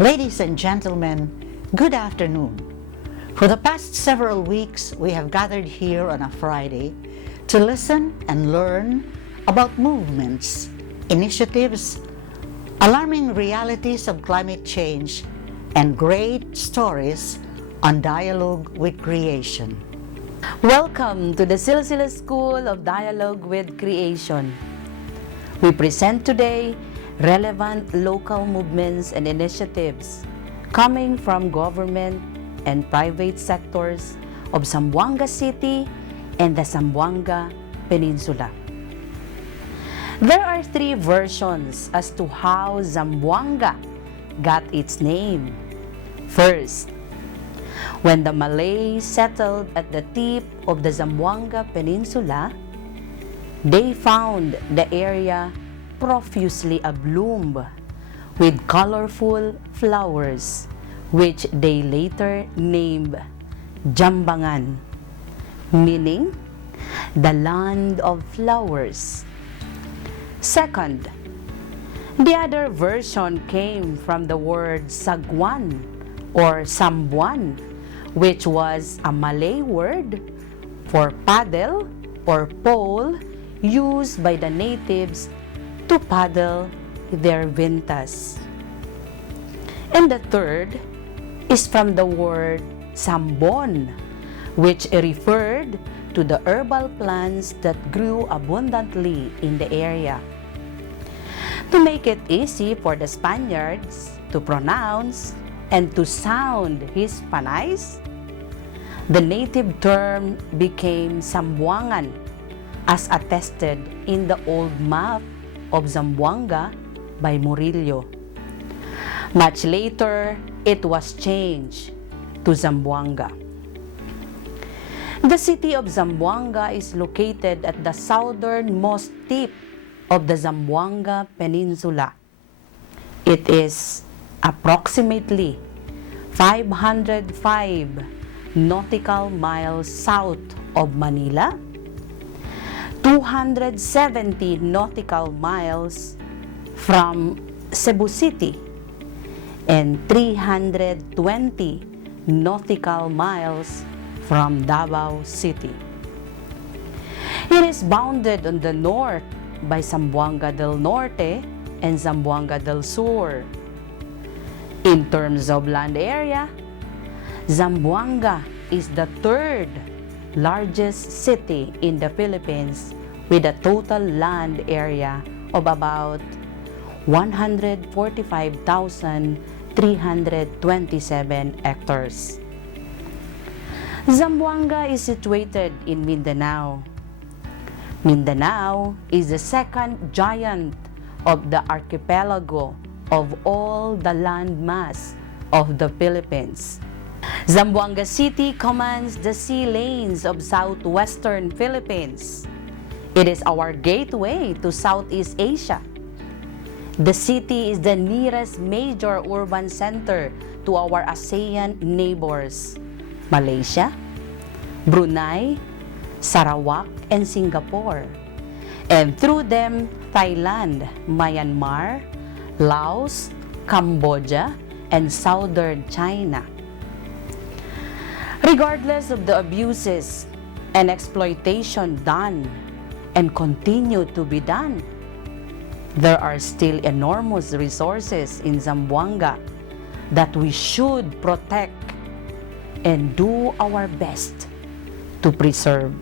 Ladies and gentlemen, good afternoon. For the past several weeks, we have gathered here on a Friday to listen and learn about movements, initiatives, alarming realities of climate change, and great stories on dialogue with creation. Welcome to the Silsila School of Dialogue with Creation. We present today relevant local movements and initiatives coming from government and private sectors of Zamboanga City and the Zamboanga Peninsula. There are three versions as to how Zamboanga got its name. First, when the Malays settled at the tip of the Zamboanga Peninsula, they found the area profusely abloom with colorful flowers, which they later named Zambangan, meaning the land of flowers. Second, the other version came from the word sagwan or sambuan, which was a Malay word for paddle or pole used by the natives to paddle their vintas. And the third is from the word sambon, which referred to the herbal plants that grew abundantly in the area. To make it easy for the Spaniards to pronounce and to sound Hispanized, the native term became Zamboangan, as attested in the old map of Zamboanga by Murillo. Much later, it was changed to Zamboanga. The city of Zamboanga is located at the southernmost tip of the Zamboanga Peninsula. It is approximately 505 nautical miles south of Manila, 270 nautical miles from Cebu City, and 320 nautical miles from Davao City. It is bounded on the north by Zamboanga del Norte and Zamboanga del Sur. In terms of land area, Zamboanga is the third largest city in the Philippines with a total land area of about 145,327 hectares. Zamboanga is situated in Mindanao. Mindanao is the second giant of the archipelago of all the land mass of the Philippines. Zamboanga City commands the sea lanes of southwestern Philippines. It is our gateway to Southeast Asia. The city is the nearest major urban center to our ASEAN neighbors, Malaysia, Brunei, Sarawak, and Singapore, and through them, Thailand, Myanmar, Laos, Cambodia, and southern China. Regardless of the abuses and exploitation done and continue to be done, there are still enormous resources in Zamboanga that we should protect and do our best to preserve.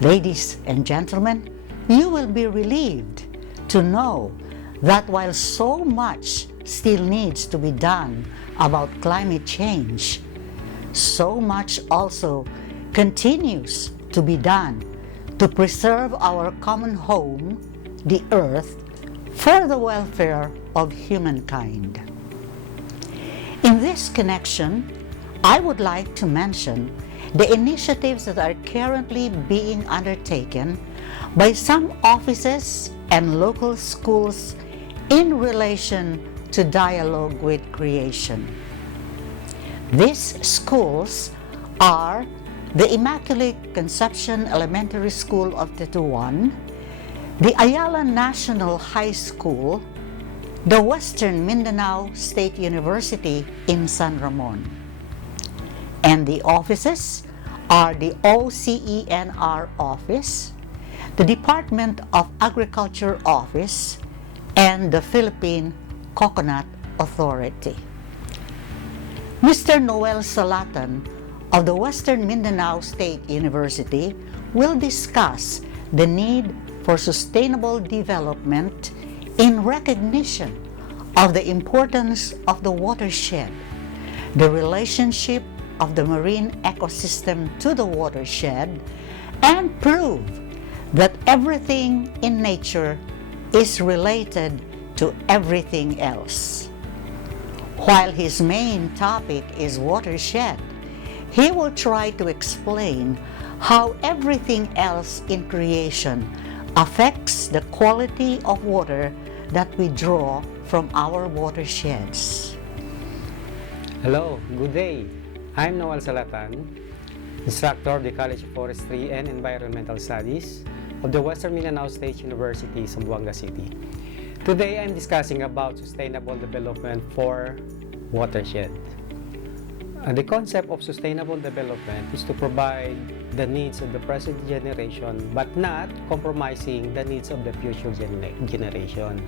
Ladies and gentlemen, you will be relieved to know that while so much still needs to be done about climate change, so much also continues to be done to preserve our common home, the earth, for the welfare of humankind. In this connection, I would like to mention the initiatives that are currently being undertaken by some offices and local schools in relation to dialogue with creation. These schools are the Immaculate Conception Elementary School of Tetuan, the Ayala National High School, the Western Mindanao State University in San Ramon. And the offices are the OCENR office, the Department of Agriculture office, and the Philippine Coconut Authority. Mr. Noel Salatan of the Western Mindanao State University will discuss the need for sustainable development in recognition of the importance of the watershed, the relationship of the marine ecosystem to the watershed, and prove that everything in nature is related to everything else. While his main topic is watershed, he will try to explain how everything else in creation affects the quality of water that we draw from our watersheds. Hello, good day. I'm Noel Salatan, instructor of the College of Forestry and Environmental Studies of the Western Mindanao State University, Zamboanga City. Today, I'm discussing about sustainable development for watershed. The concept of sustainable development is to provide the needs of the present generation but not compromising the needs of the future generation.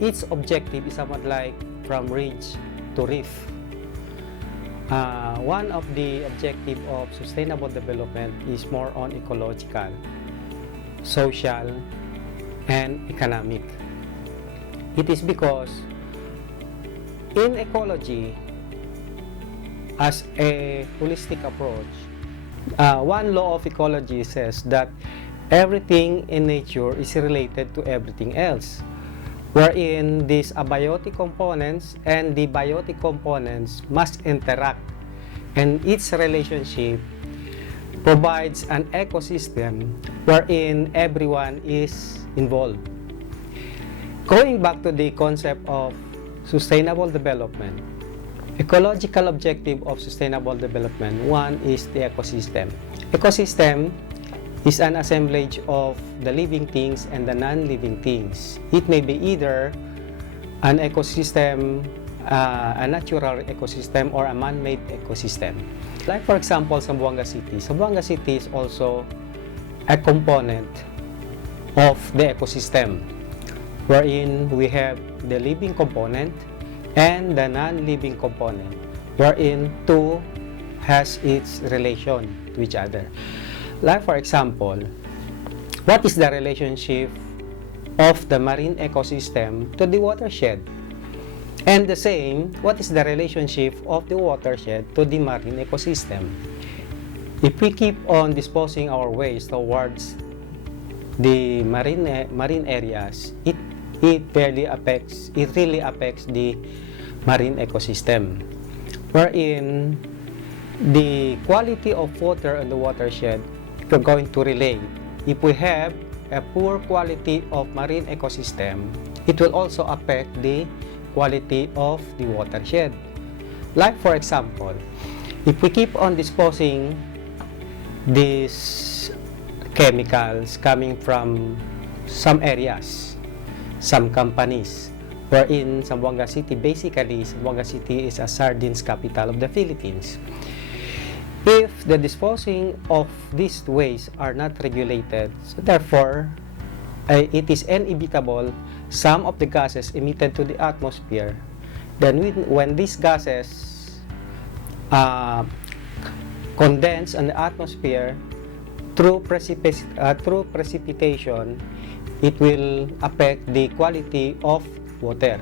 Its objective is somewhat like from ridge to reef. One of the objectives of sustainable development is more on ecological, social, and economic. It is because in ecology, as a holistic approach, one law of ecology says that everything in nature is related to everything else, wherein these abiotic components and the biotic components must interact, and its relationship provides an ecosystem wherein everyone is involved. Going back to the concept of sustainable development, ecological objective of sustainable development, one is the ecosystem. Ecosystem is an assemblage of the living things and the non-living things. It may be either an ecosystem, a natural ecosystem, or a man-made ecosystem. Like for example, Zamboanga City. Zamboanga City is also a component of the ecosystem, wherein we have the living component and the non-living component, wherein two has its relation to each other. Like for example, what is the relationship of the marine ecosystem to the watershed? And the same, what is the relationship of the watershed to the marine ecosystem? If we keep on disposing our waste towards the marine areas, it really affects the marine ecosystem, wherein the quality of water in the watershed, we're going to relate. If we have a poor quality of marine ecosystem, it will also affect the quality of the watershed. Like for example, if we keep on disposing these chemicals coming from some areas, some companies, wherein Zamboanga City, basically Zamboanga City is a sardines capital of the Philippines. If the disposing of these waste are not regulated, so therefore it is inevitable some of the gases emitted to the atmosphere. Then when these gases condense in the atmosphere through precipitation, it will affect the quality of water.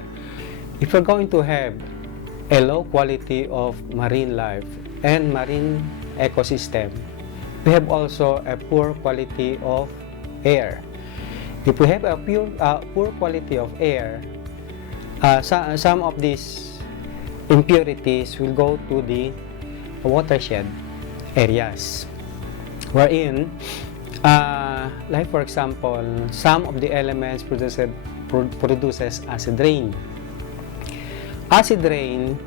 If we're going to have a low quality of marine life and marine ecosystem, we have also a poor quality of air. If we have a poor quality of air, some of these impurities will go to the watershed areas, wherein like for example, some of the elements produces acid rain. Acid rain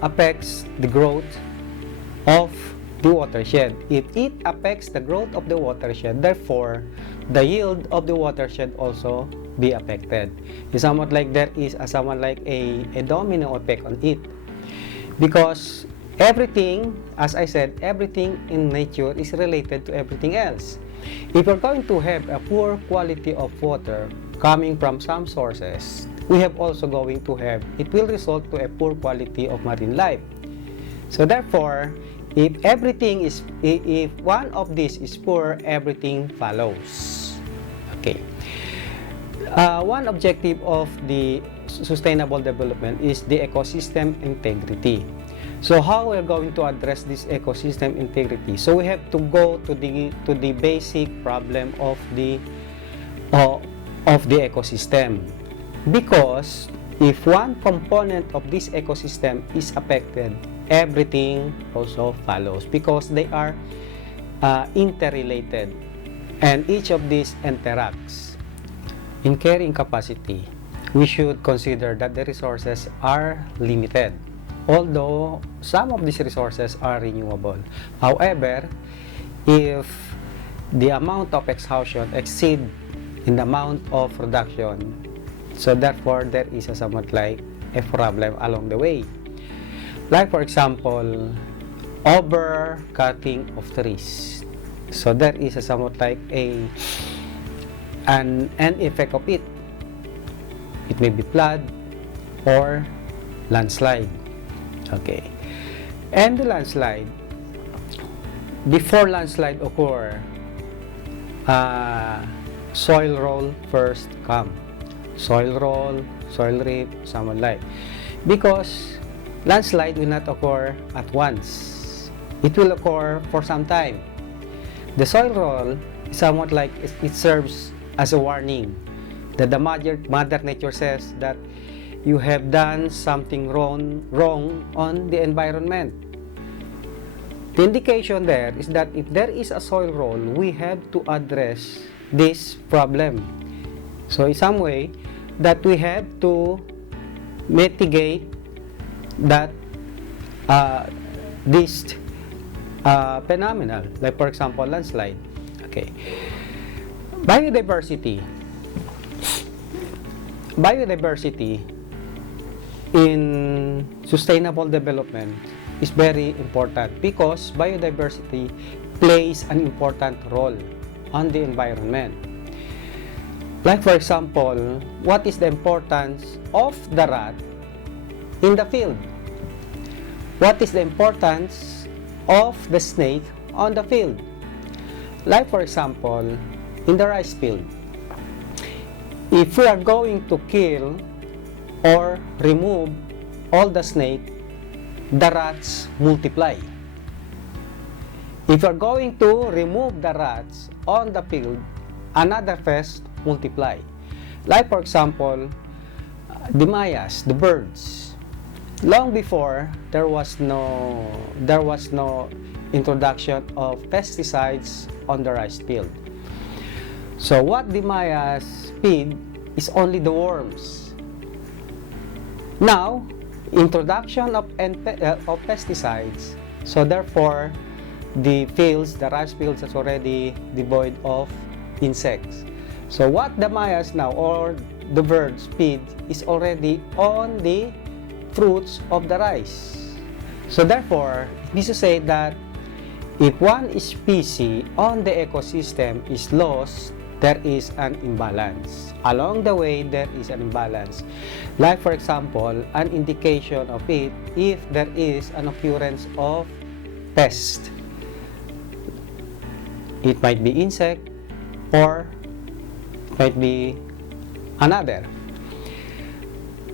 affects the growth of the watershed. If it affects the growth of the watershed, therefore, the yield of the watershed also be affected. It's somewhat like there is somewhat like a domino effect on it. Because everything, as I said, everything in nature is related to everything else. If we're going to have a poor quality of water coming from some sources, we have also going to have, it will result to a poor quality of marine life. So therefore, if one of these is poor, everything follows. Okay. One objective of the sustainable development is the ecosystem integrity. So how we're going to address this ecosystem integrity? So we have to go to the basic problem of the ecosystem. Because if one component of this ecosystem is affected, everything also follows, because they are interrelated, and each of these interacts. In carrying capacity, we should consider that the resources are limited, although some of these resources are renewable. However, if the amount of exhaustion exceed in the amount of production, so therefore there is a somewhat like a problem along the way. Like for example, over-cutting of trees. So there is a somewhat like an effect of it. It may be flood or landslide. Okay. And the landslide, before landslide occur, soil roll first come. Soil roll, soil rip, somewhat like. Because landslide will not occur at once. It will occur for some time. The soil roll is somewhat like it serves as a warning that the Mother Nature says that you have done something wrong on the environment. The indication there is that if there is a soil roll, we have to address this problem. So in some way, that we have to mitigate that this phenomenon, like for example landslide. Okay. Biodiversity in sustainable development is very important, because biodiversity plays an important role on the environment. Like for example, what is the importance of the rat in the field? What is the importance of the snake on the field? Like for example, in the rice field, if we are going to kill or remove all the snake, the rats multiply. If you are going to remove the rats on the field, another pest multiply. Like for example, the mayas, the birds. Long before, there was no introduction of pesticides on the rice field. So what the mayas feed is only the worms. Now, introduction of pesticides, so therefore the rice fields is already devoid of insects. So what the mayas now, or the birds, feed is already on the fruits of the rice. So therefore, it means to say that if one species on the ecosystem is lost, there is an imbalance. Along the way, there is an imbalance. Like for example, an indication of it if there is an occurrence of pest. It might be insect or it might be another.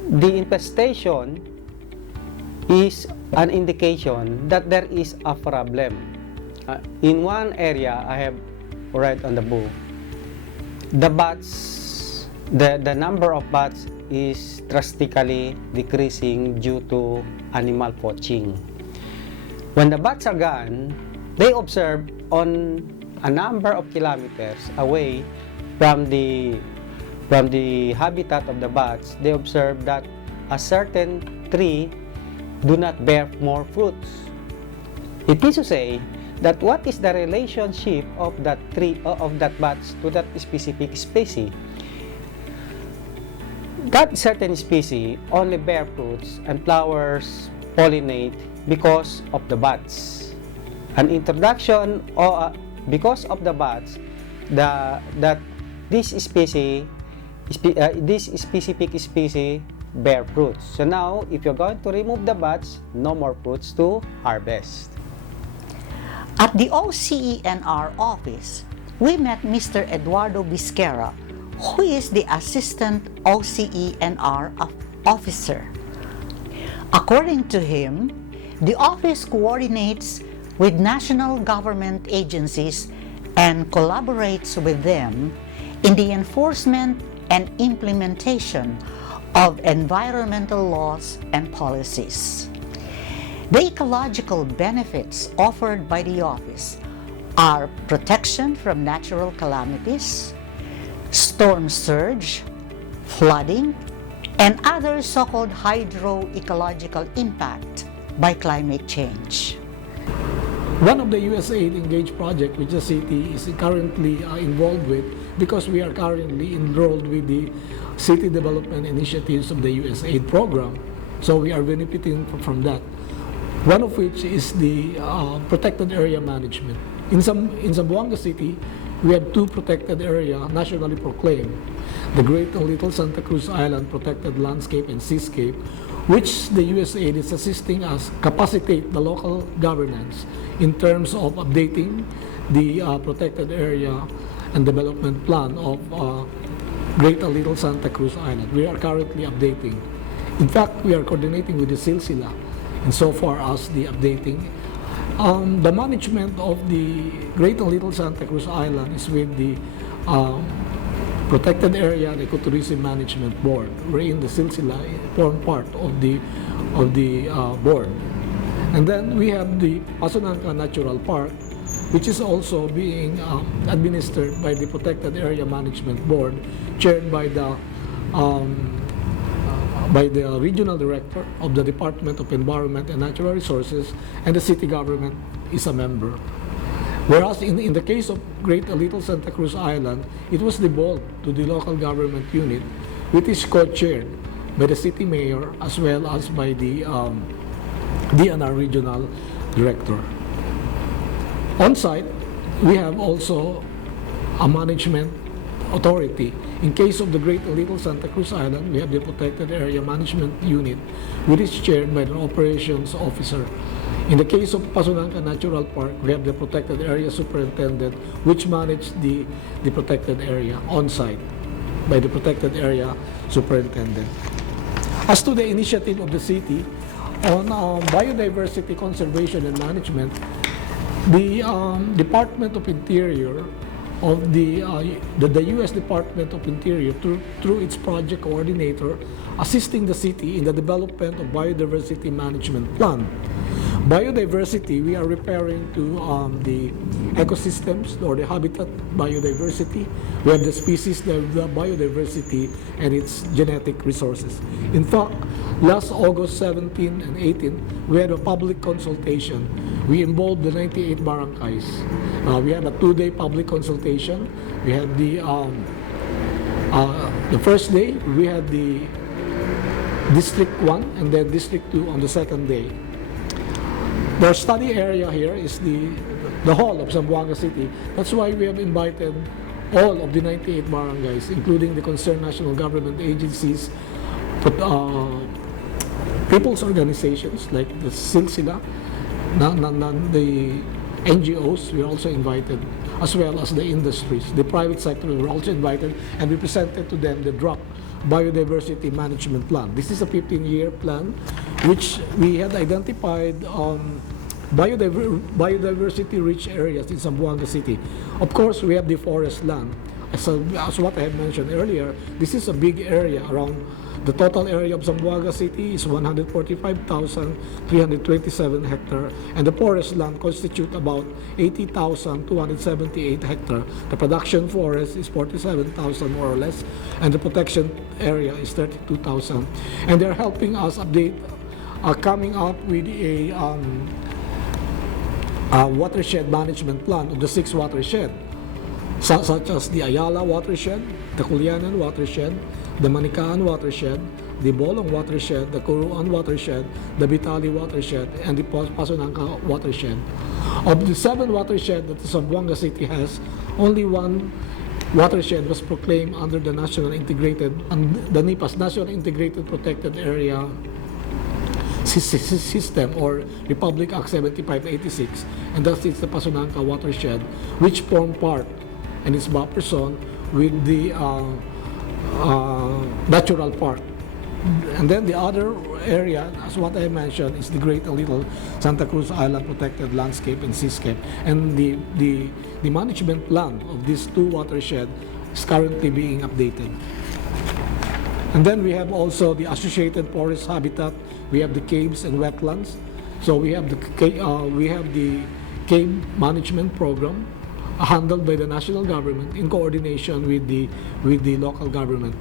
The infestation is an indication that there is a problem. In one area, I have read on the book, the bats, the number of bats is drastically decreasing due to animal poaching. When the bats are gone, they observe on a number of kilometers away from the habitat of the bats, they observe that a certain tree do not bear more fruits. It means to say that what is the relationship of that tree of that bats to that specific species. That certain species only bear fruits and flowers, pollinate because of the bats. An introduction because of the bats, that this species, this specific species bear fruits. So now, if you're going to remove the bats, no more fruits to harvest. At the OCENR office, we met Mr. Eduardo Bisquera, who is the Assistant OCENR Officer. According to him, the office coordinates with national government agencies and collaborates with them in the enforcement and implementation of environmental laws and policies. The ecological benefits offered by the office are protection from natural calamities, storm surge, flooding, and other so-called hydroecological impact by climate change. One of the USAID engaged project which the city is currently involved with, because we are currently enrolled with the City Development Initiatives of the USAID program, so we are benefiting from that. One of which is the protected area management. In Zamboanga City, we have two protected areas nationally proclaimed: the Great and Little Santa Cruz Island Protected Landscape and Seascape, which the USAID is assisting us capacitate the local governance in terms of updating the protected area and development plan of Great and Little Santa Cruz Island. We are currently updating. In fact, we are coordinating with the Silsila insofar as the updating. The management of the Great and Little Santa Cruz Island is with the Protected Area and Ecotourism Management Board, wherein the Silsila form part of the board. And then we have the Pasunanca Natural Park, which is also being administered by the Protected Area Management Board, chaired by the regional director of the Department of Environment and Natural Resources, and the city government is a member. Whereas in the case of Great and Little Santa Cruz Island, it was devolved to the local government unit, which is co-chaired by the city mayor as well as by the DNR regional director. On site, we have also a management authority. In case of the Great and Little Santa Cruz Island, we have the Protected Area Management Unit, which is chaired by the operations officer. In the case of Pasunanca Natural Park, we have the Protected Area Superintendent, which manages the protected area on site by the Protected Area Superintendent. As to the initiative of the city on biodiversity conservation and management, the Department of Interior of the U.S. Department of Interior, through its project coordinator, assisting the city in the development of biodiversity management plan. Biodiversity, we are referring to the ecosystems or the habitat biodiversity. We have the species, the biodiversity, and its genetic resources. In fact, last August 17 and 18, we had a public consultation. We involved the 98 barangays. We had a 2-day public consultation. We had the first day, we had the District 1 and then District 2 on the second day. The study area here is the whole of Zamboanga City. That's why we have invited all of the 98 barangays, including the concerned national government agencies, people's organizations like the Silsila, the NGOs, we also invited, as well as the industries. The private sector were also invited, and we presented to them the draft biodiversity management plan. This is a 15-year plan, which we had identified biodiversity-rich areas in Zamboanga City. Of course, we have the forest land. As what I had mentioned earlier, this is a big area. Around the total area of Zamboanga City is 145,327 hectares, and the forest land constitute about 80,278 hectares. The production forest is 47,000 more or less, and the protection area is 32,000. And they're helping us update, coming up with a watershed management plan of the 6 watershed, such as the Ayala watershed, the Culianan watershed, the Manikaan watershed, the Bolong watershed, the Curuan watershed, the Bitali watershed, and the Pasunangka watershed. Of the 7 watershed that the Zamboanga City has, only 1 watershed was proclaimed under the National Integrated, the NIPA's National Integrated Protected Area System, or Republic Act 7586, and that is the Pasunangka watershed, which form part and is buffer zone with the natural park. And then the other area, as what I mentioned, is the Great and Little Santa Cruz Island Protected Landscape and Seascape. And the management plan of these 2 watersheds is currently being updated. And then we have also the associated forest habitat. We have the caves and wetlands. So we have the cave management program handled by the national government in coordination with the local government,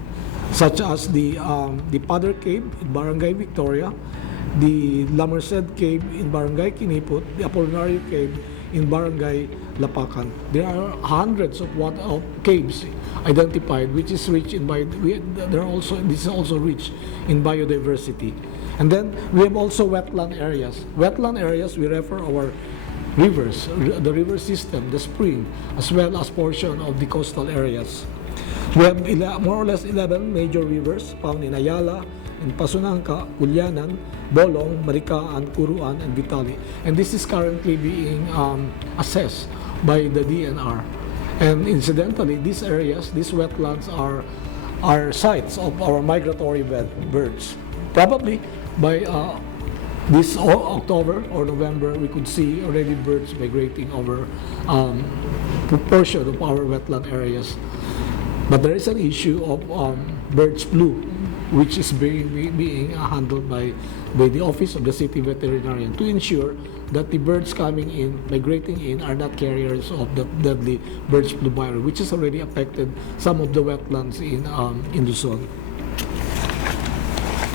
such as the Padre Cave in Barangay Victoria, the La Merced Cave in Barangay Kiniput, the Apolinario Cave in Barangay Lapacan. There are hundreds of caves identified, which is rich in this is also rich in biodiversity. And then we have also wetland areas. Wetland areas, we refer our rivers, the river system, the spring, as well as portion of the coastal areas. We have more or less 11 major rivers found in Ayala, in Pasunangka, Culianan, Bolong, Marikaan, Curuan, and Vitali. And this is currently being assessed by the DNR. And incidentally, these areas, these wetlands are sites of our migratory birds. Probably by this October or November, we could see already birds migrating over portion of our wetland areas. But there is an issue of bird flu, which is being handled by the Office of the City Veterinarian to ensure that the birds coming in, migrating in, are not carriers of the deadly bird flu virus, which has already affected some of the wetlands in Luzon.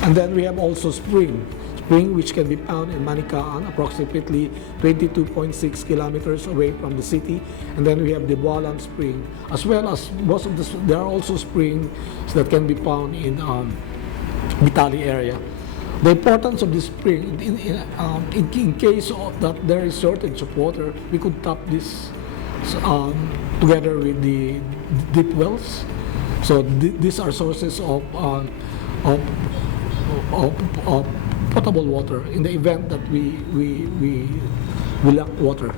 And then we have also spring, which can be found in Manikaan, approximately 22.6 kilometers away from the city. And then we have the Bualan Spring, as well as there are also springs that can be found in Vitali area. The importance of this spring, in case of that there is shortage of water, we could tap this together with the deep wells. So these are sources of potable water in the event that we lack water.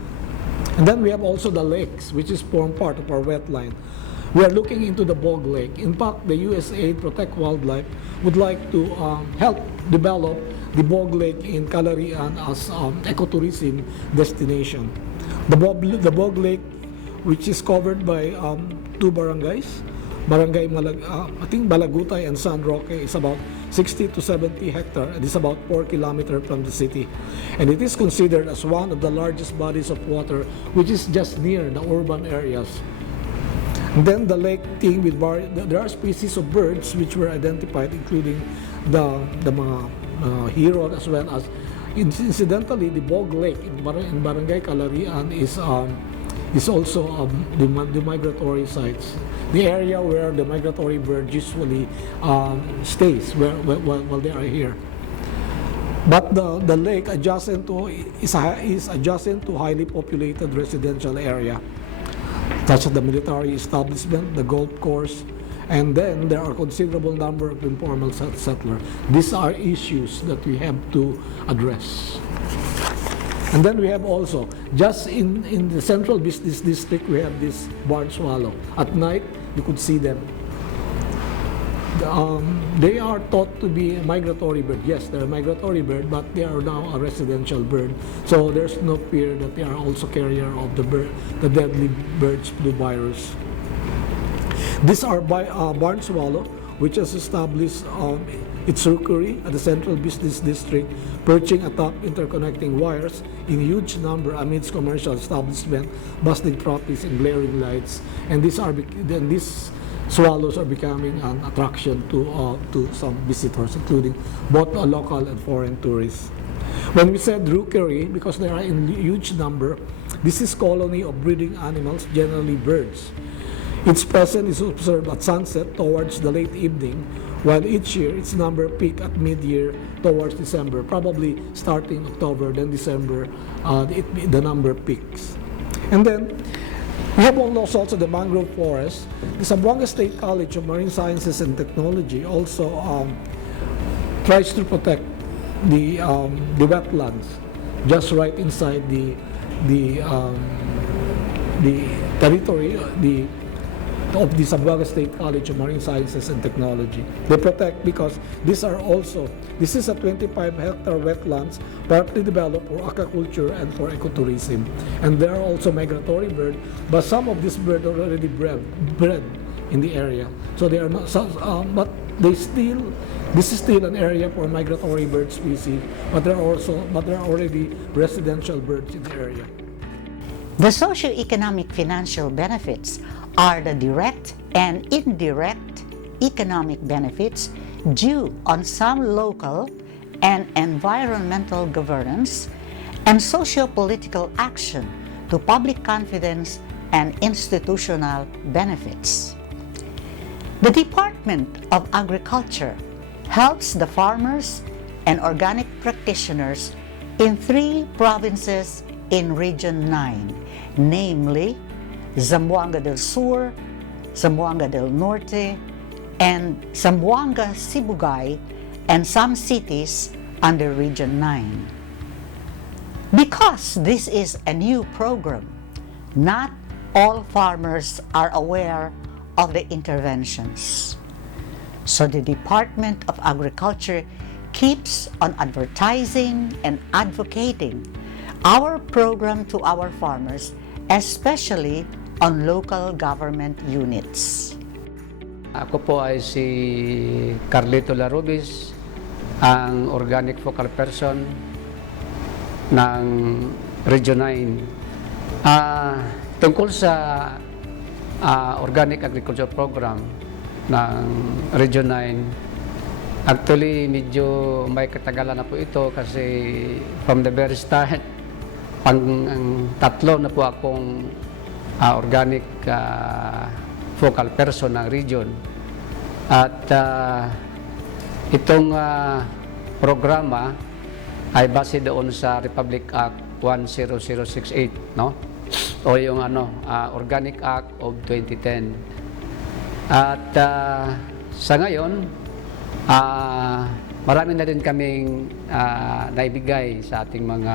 And then we have also the lakes, which is form part of our wetline. We are looking into the bog lake. In fact, the USAID Protect Wildlife would like to help develop the bog lake in Calarian as ecotourism destination. The bog lake, which is covered by 2 barangays, Barangay I think Balagutay and San Roque, is about 60 to 70 hectares. It is about 4 kilometers from the city. And it is considered as one of the largest bodies of water, which is just near the urban areas. And then the lake thing with there are species of birds which were identified, including the heron, as well as incidentally the bog lake in Barangay Calarian is also the migratory sites, the area where the migratory bird usually stays while they are here. But the lake adjacent to is adjacent to highly populated residential area, such as the military establishment, the golf course, and then there are considerable number of informal settlers. These are issues that we have to address. And then we have also, just in the central business district, we have this barn swallow. At night, you could see them. They are thought to be a migratory bird. Yes, they're a migratory bird, but they are now a residential bird. So there's no fear that they are also carrier of the deadly bird flu virus. These are barn swallow, which has established its rookery at the central business district, perching atop interconnecting wires in huge number amidst commercial establishment, bustling properties and glaring lights. And these swallows are becoming an attraction to some visitors, including both local and foreign tourists. When we said rookery, because they are in huge number, this is colony of breeding animals, generally birds. Its presence is observed at sunset towards the late evening, while each year its number peak at mid-year towards December, probably starting October, then December, the number peaks. And then we have also the mangrove forest. The Zamboanga State College of Marine Sciences and Technology also tries to protect the wetlands just right inside the territory of the Zamboanga State College of Marine Sciences and Technology. They protect because this is a 25-hectare wetlands partly developed for aquaculture and for ecotourism. And there are also migratory birds, but some of these birds are already bred in the area. So they are not, but this is still an area for migratory bird species, but there are already residential birds in the area. The socio-economic financial benefits are the direct and indirect economic benefits due on some local and environmental governance and socio-political action to public confidence and institutional benefits. The Department of Agriculture helps the farmers and organic practitioners in 3 provinces in Region 9, namely Zamboanga del Sur, Zamboanga del Norte, and Zamboanga Sibugay, and some cities under Region 9. Because this is a new program, not all farmers are aware of the interventions. So the Department of Agriculture keeps on advertising and advocating our program to our farmers, especially on local government units. Ako po ay si Carlito Larubis, ang organic focal person ng Region 9. Tungkol sa organic agriculture program ng Region 9, actually medyo may katagalan na po ito kasi from the very start, tatlo na po akong organic focal person ng region. At itong programa ay base doon sa Republic Act 10068, no? O yung Organic Act of 2010. At sa ngayon, marami na din kaming naibigay sa ating mga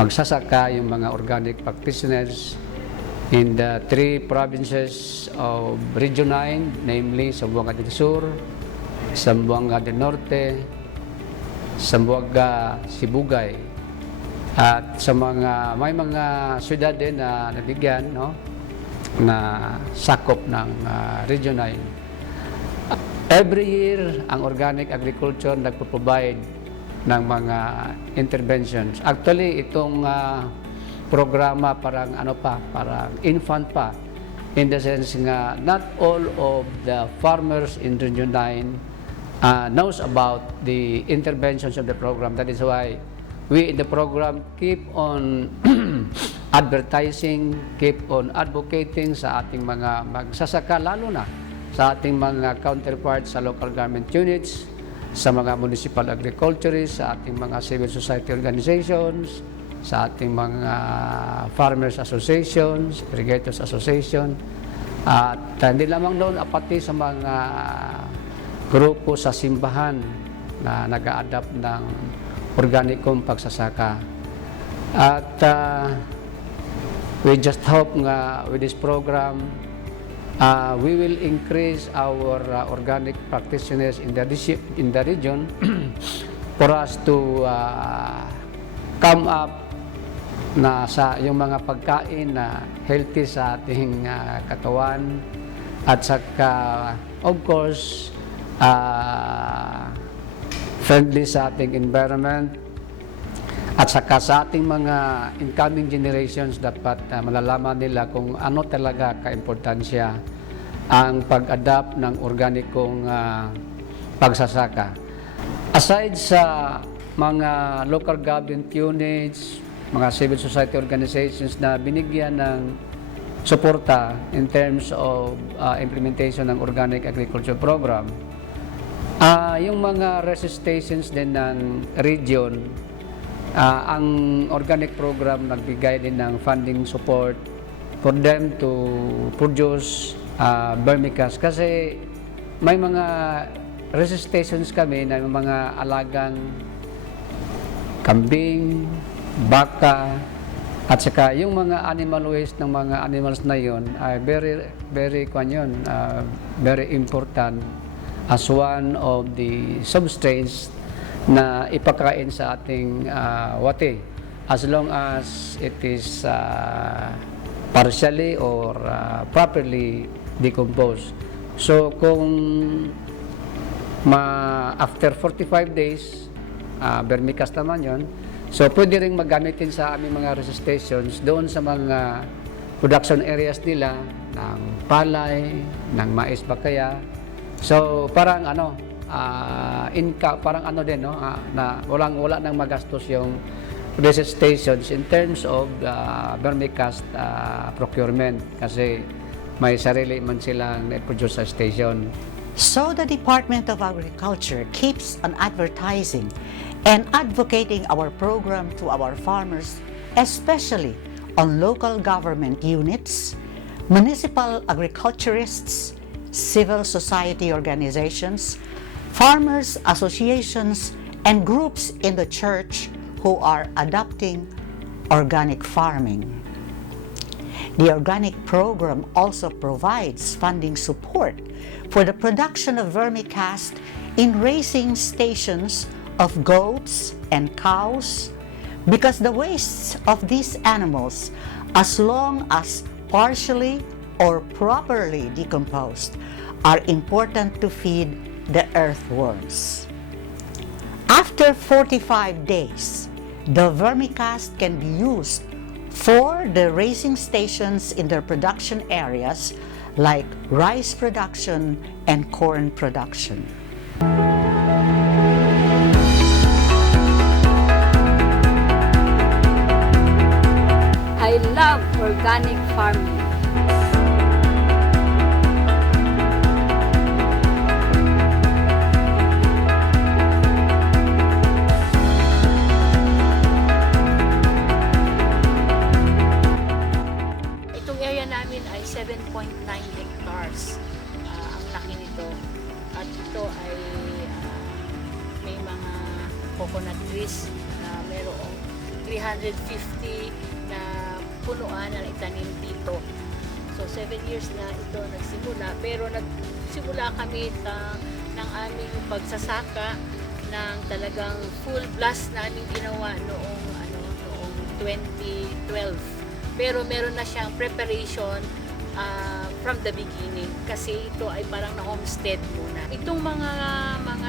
magsasaka, yung mga organic practitioners in the 3 provinces of Region 9, namely Zamboanga del Sur, Zamboanga del Norte, Zamboanga Sibugay. At sa may mga syudad din na nabigyan, no, na sakop ng Region 9. Every year, ang organic agriculture nagpo-provide ng mga interventions. Actually, itong programa parang parang infant pa, in the sense nga not all of the farmers in Region 9 knows about the interventions of the program. That is why we in the program keep on advertising, keep on advocating sa ating mga magsasaka, lalo na sa ating mga counterparts sa local government units, sa mga municipal agriculturists, sa ating mga civil society organizations, sa ating mga farmers associations, irrigators association, at hindi lamang doon, pati sa mga grupo sa simbahan na nag-a-adapt ng organikong pagsasaka. At we just hope nga with this program, we will increase our organic practitioners in the region for us to come up na sa yung mga pagkain na healthy sa ating katawan, at saka of course friendly sa ating environment, at saka sa ating mga incoming generations dapat malalaman nila kung ano talaga kaimportansya ang pag-adapt ng organikong pagsasaka. Aside sa mga local government units, mga civil society organizations na binigyan ng suporta in terms of implementation ng organic agriculture program. Yung mga resistance din ng region, ang organic program nagbigay din ng funding support for them to produce vermicast kasi may mga resistance kami na mga alagang kambing, baka, at saka yung mga animal waste ng mga animals na yon ay very important as one of the substrates na ipakain sa ating wate as long as it is partially or properly decomposed. So kung after 45 days, vermicast naman yun, so pwede rin maggamitin sa aming mga resistance doon sa mga production areas nila ng palay, ng mais ba kaya. So parang parang din, no? Na wala nang magastos yung resistance in terms of vermicast procurement kasi may sarili man silang produce sa station. So the Department of Agriculture keeps on advertising and advocating our program to our farmers, especially on local government units, municipal agriculturists, civil society organizations, farmers associations, and groups in the church who are adopting organic farming. The organic program also provides funding support for the production of vermicast in raising stations of goats and cows because the wastes of these animals, as long as partially or properly decomposed, are important to feed the earthworms. After 45 days, the vermicast can be used for the raising stations in their production areas like rice production and corn production. I love organic farming. Itong area namin ay 7.9 hectares. Ang laki nito. At ito ay may mga coconut trees na mayroong 350 na punuan na itanim dito. So 7 years na ito nagsimula, pero nagsimula kami ng aming pagsasaka ng talagang full blast namin ginawa noong 2012. Pero meron na siyang preparation from the beginning kasi ito ay parang na homestead muna. Itong mga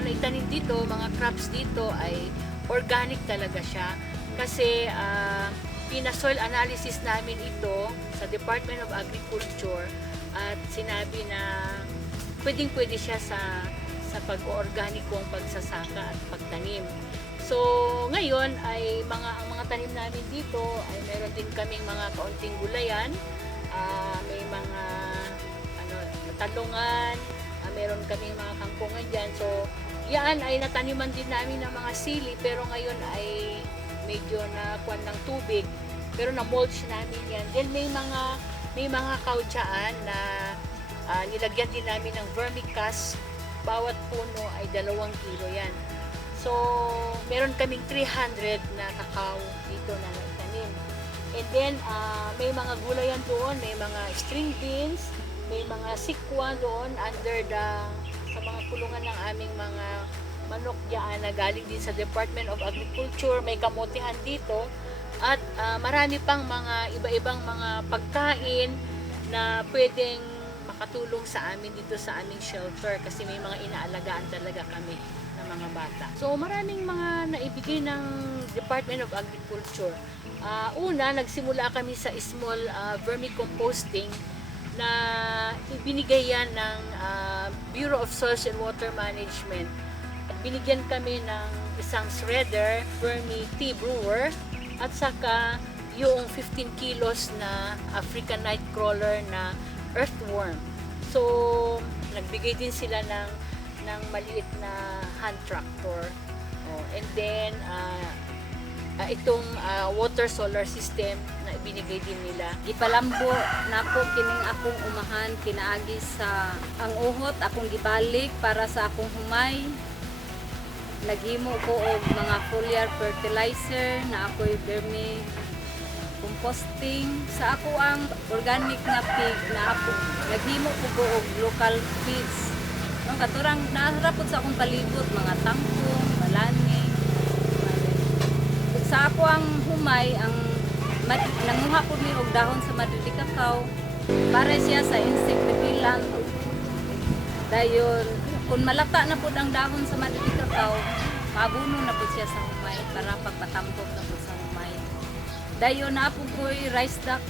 naitanim dito, mga crops dito ay organic talaga siya kasi pina-soil analysis namin ito sa Department of Agriculture at sinabi na pwedeng-pwede siya sa pag-organikong pagsasaka at pagtanim. So, ngayon ay ang mga tanim namin dito ay meron din kaming mga kaunting gulayan, may mga talungan, meron kaming mga kangkungan diyan. So, yan ay nataniman din namin ng mga sili pero ngayon ay medyo nakuan ng tubig pero na-mulch namin yan. Then may mga kautsaan na nilagyan din namin ng vermicast. Bawat puno ay 2 kilo yan. So, meron kaming 300 na kakao dito na naitanim. And then, may mga gulayan doon, may mga string beans, may mga sikwa doon sa mga kulungan ng aming mga manok diyan na galing din sa Department of Agriculture. May kamotihan dito at marami pang mga iba-ibang mga pagkain na pwedeng makatulong sa amin dito sa aming shelter kasi may mga inaalagaan talaga kami ng mga bata. So maraming mga naibigay ng Department of Agriculture. Una, nagsimula kami sa small vermicomposting na ibinigay yan ng Bureau of Soils and Water Management. At binigyan kami ng isang shredder, vermi tea brewer, at saka yung 15 kilos na African nightcrawler na earthworm. So, nagbigay din sila ng maliit na hand tractor. And then, itong water solar system na ibinigay din nila. Gipalambo na po kining akong umahan kinaagi sa ang uhot akong gibalik para sa akong humay. Naghimo ko og mga foliar fertilizer na ako'y vermi composting sa ako ang organic na pig na ako naghimo ko og local feeds. Nung katurang naharapot sa akong palibot mga tangkong, balani. Sa ako ang humay ang nanguha po ni og dahon sa madili kakao para siya sa insect repellent. Dayon kung malata na po ang dahon sa madili kakao, mabuno na po siya sa humay para pagpatambok na po sa humay. Dayon na po ko'y rice duck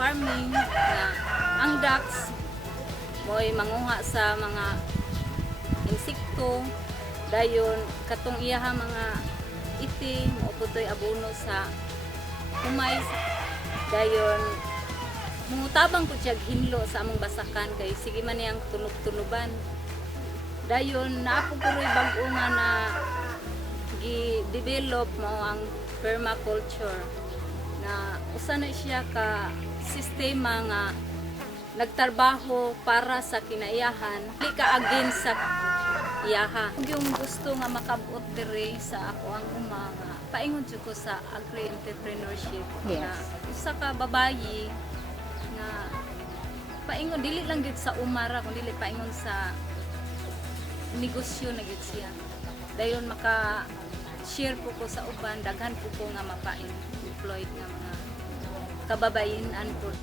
farming na ang ducks mo'y manguha sa mga insekto. Dayon katong iyaha mga iti mauputoy abono sa humay. Dayon mungutabang ko siya hinlo sa among basakan kay sige man niyang tunog-tunuban. Dayon naapo ko rin bag-o nga na gi-develop mo ang permaculture na usa na siya ka sistema nga nagtrabaho para sa kinaiyahan, di ka against sa iyaha. Yung gusto nga makabot diri sa ako ang umanga, paingon jud ko sa agri-entrepreneurship. Yes. Na usa ka babayi na paingon dili lang gid sa umara kun dili paingon sa negosyo na gid siya. Dayon maka share po ko sa uban, daghan po ko nga mapa-employed nga mga kababayan po.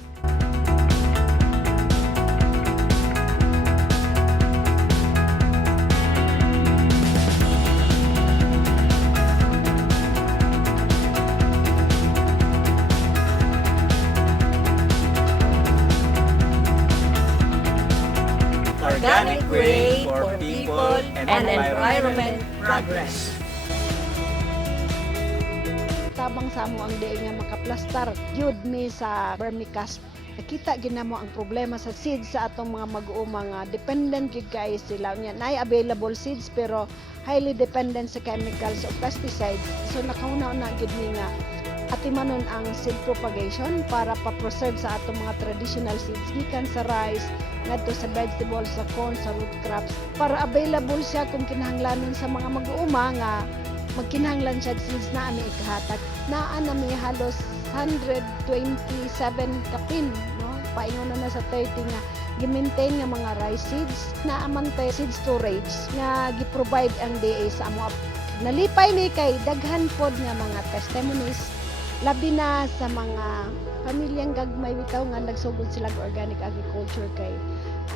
Organic way for people and environment progress. Tabang sa amo ang diay nga makaplastar jud mi sa vermicast. Nakita ginamo ang problema sa seeds sa atong mga mag-uuma nga dependent gid kay sila nya nay available seeds pero highly dependent sa chemicals o pesticides. So nakauna-una gid mi nga atimanon ang seed propagation para pa-preserve sa atong mga traditional seeds gikan sa rice ngadto sa vegetables, sa corn, sa root crops para available siya kung kinahanglanon sa mga mag-uuma nga magkinahanglan siya seeds na ami ikahatag. Naa na may halos 127 kapin, no? Paingon na sa 30 nga gi-maintain nga mga rice seeds na amantay seed storage nga gi-provide ang DA sa amo. Nalipay ni kay daghan pod nga mga testimonies labi na sa mga pamilyang gagmay bitaw nga nagsugod sila og organic agriculture kay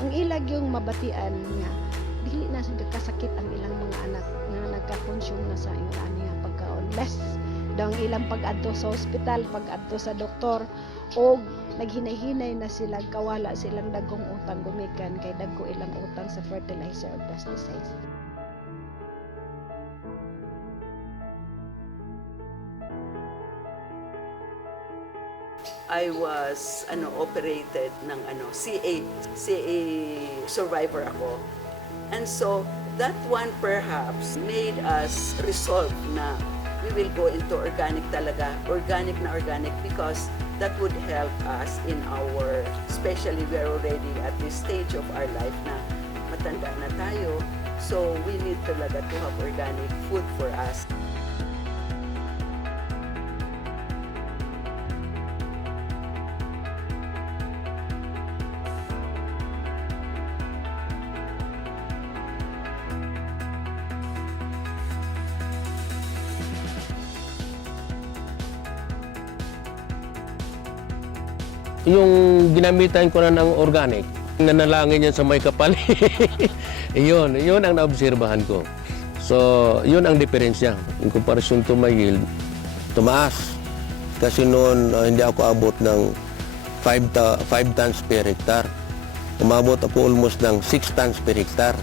ang ilag yung mabatian nga dili na sila kasakit ang ilang mga anak nga nagka-consume na sa ilang nga pagkaon. Less daw ang ilang pag-adto sa ospital, pag-adto sa doktor o naghinay-hinay na sila kawala silang dagkong utang gumikan kay dagko ilang utang sa fertilizer o pesticides. I was operated ng CA survivor ako. And so that one perhaps made us resolve na we will go into organic talaga, organic because that would help us in our, especially we are already at this stage of our life na matanda na tayo. So we need talaga to have organic food for us. Yung ginamitan ko na ng organic, nanalangin yan sa may kapal. yun ang naobserbahan ko. So, yun ang diferensya. In comparison to my yield, tumaas. Kasi noon, hindi ako abot ng 5 tons per hectare. Umabot ako almost ng 6 tons per hectare.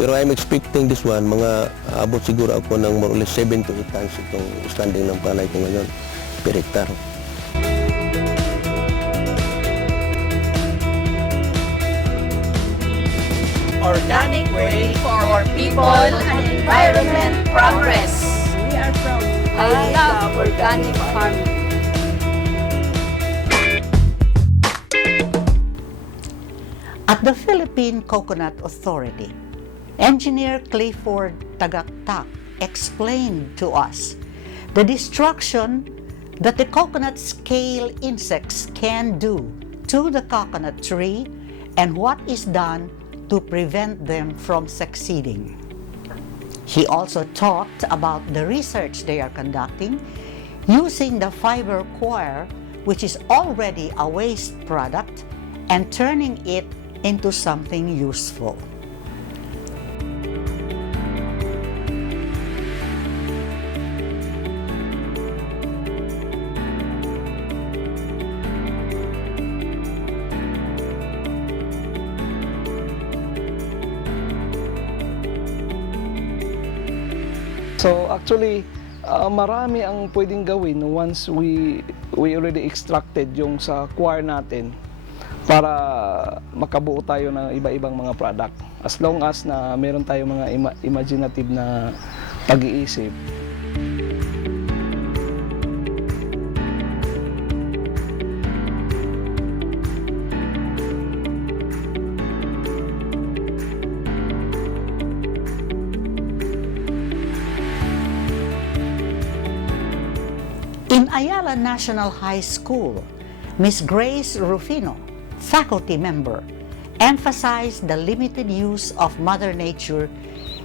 Pero I'm expecting this one, mga abot siguro ako ng more or less 7 to 8 tons itong standing ng palay ko ngayon per hectare. Organic way for people and environment progress. We are from I love organic farming. At the Philippine Coconut Authority, Engineer Clifford Tagaktak explained to us the destruction that the coconut scale insects can do to the coconut tree and what is done to prevent them from succeeding. He also talked about the research they are conducting using the fiber coir, which is already a waste product, and turning it into something useful. So actually, marami ang pwedeng gawin once we already extracted yung sa coir natin para makabuo tayo ng iba-ibang mga product. As long as na meron tayong mga imaginative na pag-iisip. In Ayala National High School, Ms. Grace Rufino, faculty member, emphasized the limited use of Mother Nature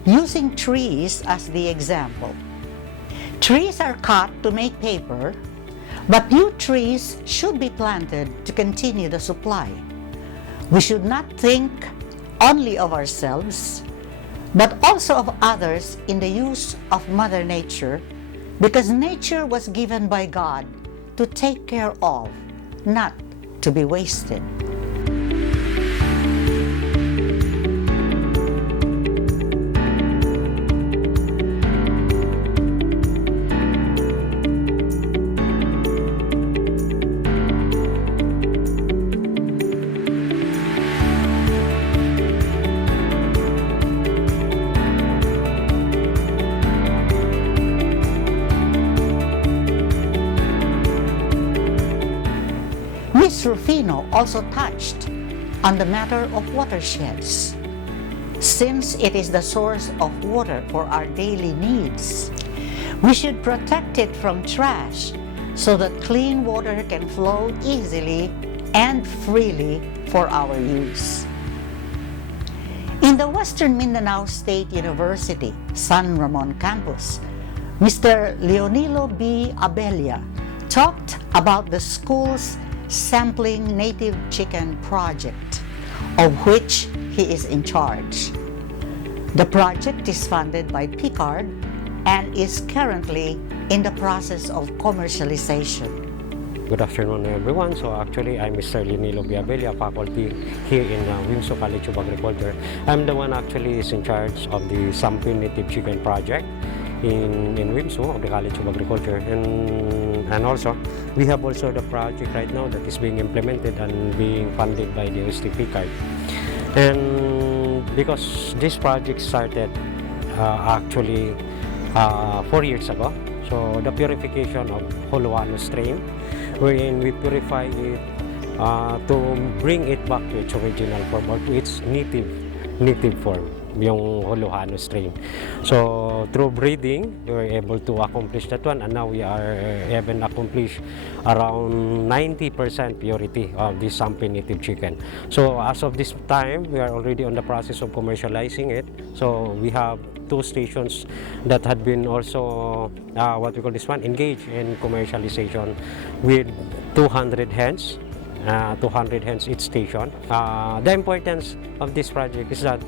using trees as the example. Trees are cut to make paper, but new trees should be planted to continue the supply. We should not think only of ourselves, but also of others in the use of Mother Nature, because nature was given by God to take care of, not to be wasted. Ms. Rufino also touched on the matter of watersheds. Since it is the source of water for our daily needs, we should protect it from trash so that clean water can flow easily and freely for our use. In the Western Mindanao State University, San Ramon campus, Mr. Leonilo B. Abella talked about the school's Sampling Native Chicken project, of which he is in charge. The project is funded by PICARD and is currently in the process of commercialization. Good afternoon, everyone. So actually, I'm Mr. Leonilo B. Abella, faculty here in Wimso College of Agriculture. I'm the one actually is in charge of the Sampling Native Chicken project in Wimso of the College of Agriculture, and also we have also the project right now that is being implemented and being funded by the OSTP card. And because this project started actually 4 years ago, so the purification of Holoano strain, wherein we purify it to bring it back to its original form or to its native form, yung Holoano strain. So through breeding, we were able to accomplish that one, and now we are even accomplished around 90% purity of this Sampling Native Chicken. So as of this time, we are already on the process of commercializing it. So we have 2 stations that had been also what we call this one, engaged in commercialization with 200 hens. 200 hens each station. The importance of this project is that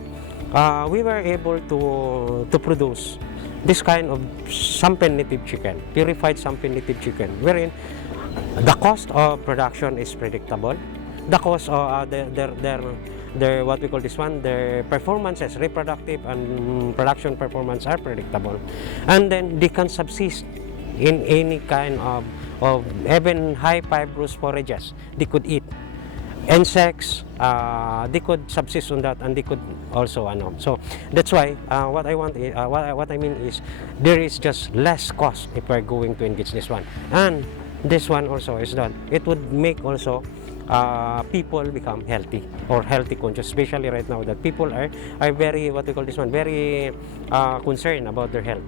we were able to produce this kind of Sampling Native Chicken, purified Sampling Native Chicken, wherein the cost of production is predictable. The cost of their what we call this one, their performances, reproductive and production performance are predictable, and then they can subsist in any kind of even high fibrous forages they could eat. Insects, they could subsist on that, and they could also so that's why what I mean is there is just less cost if we're going to engage this one. And this one also is that it would make also people become healthy or healthy conscious, especially right now that people are very what we call this one, very concerned about their health.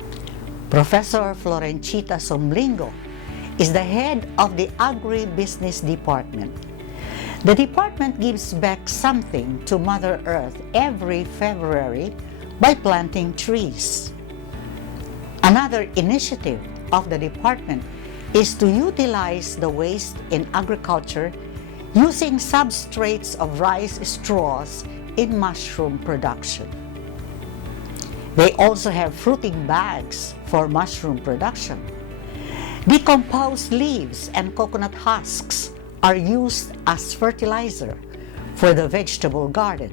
Professor Florencita Somblingo is the head of the Agribusiness Department. The department gives back something to Mother Earth every February by planting trees. Another initiative of the department is to utilize the waste in agriculture using substrates of rice straws in mushroom production. They also have fruiting bags for mushroom production. Decomposed leaves and coconut husks are used as fertilizer for the vegetable garden.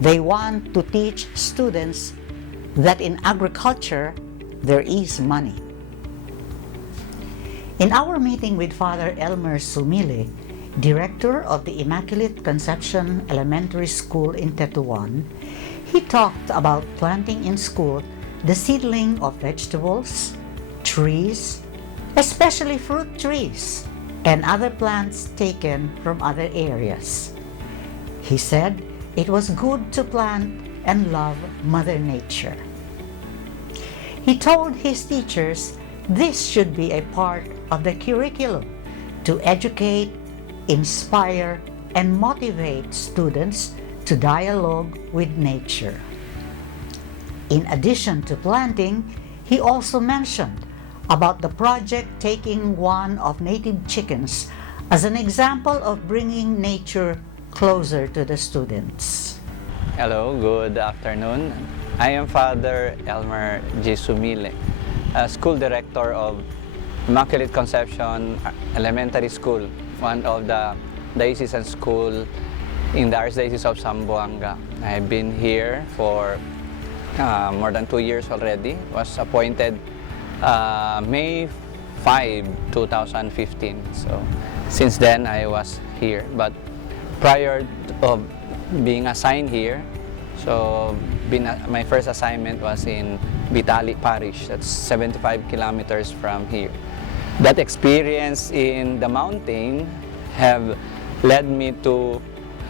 They want to teach students that in agriculture there is money. In our meeting with Father Elmer Sumile, director of the Immaculate Conception Elementary School in Tetuan, he talked about planting in school the seedling of vegetables, trees, especially fruit trees, and other plants taken from other areas. He said it was good to plant and love Mother Nature. He told his teachers this should be a part of the curriculum to educate, inspire, and motivate students to dialogue with nature. In addition to planting, he also mentioned about the project taking one of native chickens as an example of bringing nature closer to the students. Hello, good afternoon. I am Father Elmer G. Sumile, School Director of Immaculate Conception Elementary School, one of the diocesan school in the Archdiocese of Zamboanga. I've been here for more than 2 years already. Was appointed May 5, 2015. So since then I was here. But prior to being assigned here, so my first assignment was in Vitali Parish. That's 75 kilometers from here. That experience in the mountain have led me to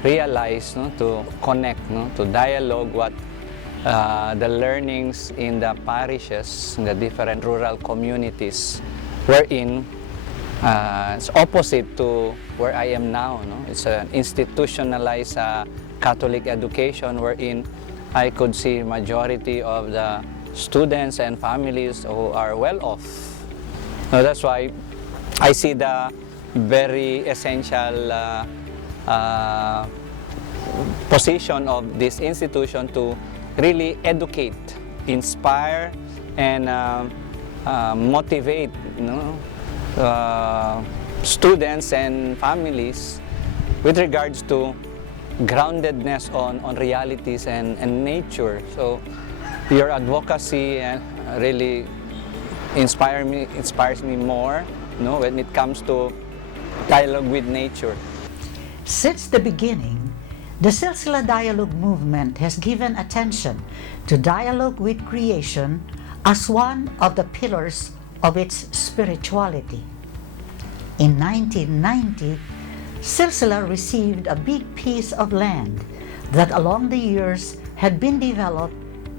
realize, to connect, to dialogue what the learnings in the parishes, in the different rural communities we're in. It's opposite to where I am now. It's an institutionalized Catholic education wherein I could see majority of the students and families who are well off. So that's why I see the very essential position of this institution to really educate, inspire, and motivate students and families with regards to groundedness on realities and nature. So your advocacy really inspires me more when it comes to dialogue with nature. Since the beginning, the Silsila Dialogue movement has given attention to dialogue with creation as one of the pillars of its spirituality. In 1990, Silsila received a big piece of land that along the years had been developed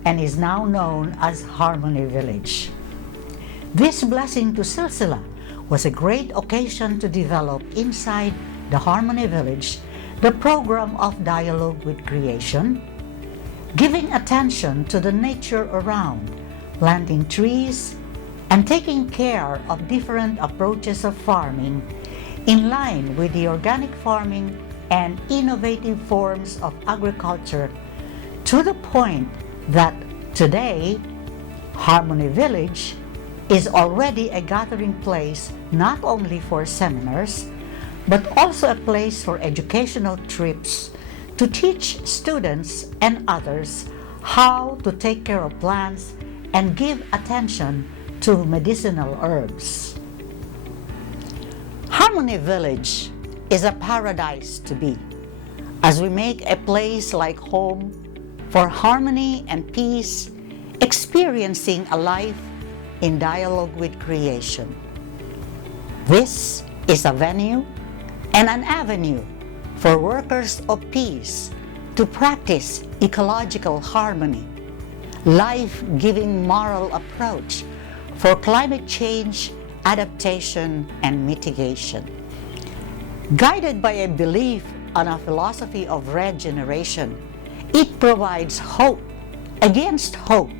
and is now known as Harmony Village. This blessing to Silsila was a great occasion to develop inside the Harmony Village the program of dialogue with creation, giving attention to the nature around, planting trees, and taking care of different approaches of farming in line with the organic farming and innovative forms of agriculture, to the point that today, Harmony Village is already a gathering place not only for seminars, but also a place for educational trips to teach students and others how to take care of plants and give attention to medicinal herbs. Harmony Village is a paradise to be, as we make a place like home for harmony and peace, experiencing a life in dialogue with creation. This is a venue and an avenue for workers of peace to practice ecological harmony, life-giving moral approach for climate change, adaptation, and mitigation. Guided by a belief on a philosophy of regeneration, it provides hope against hope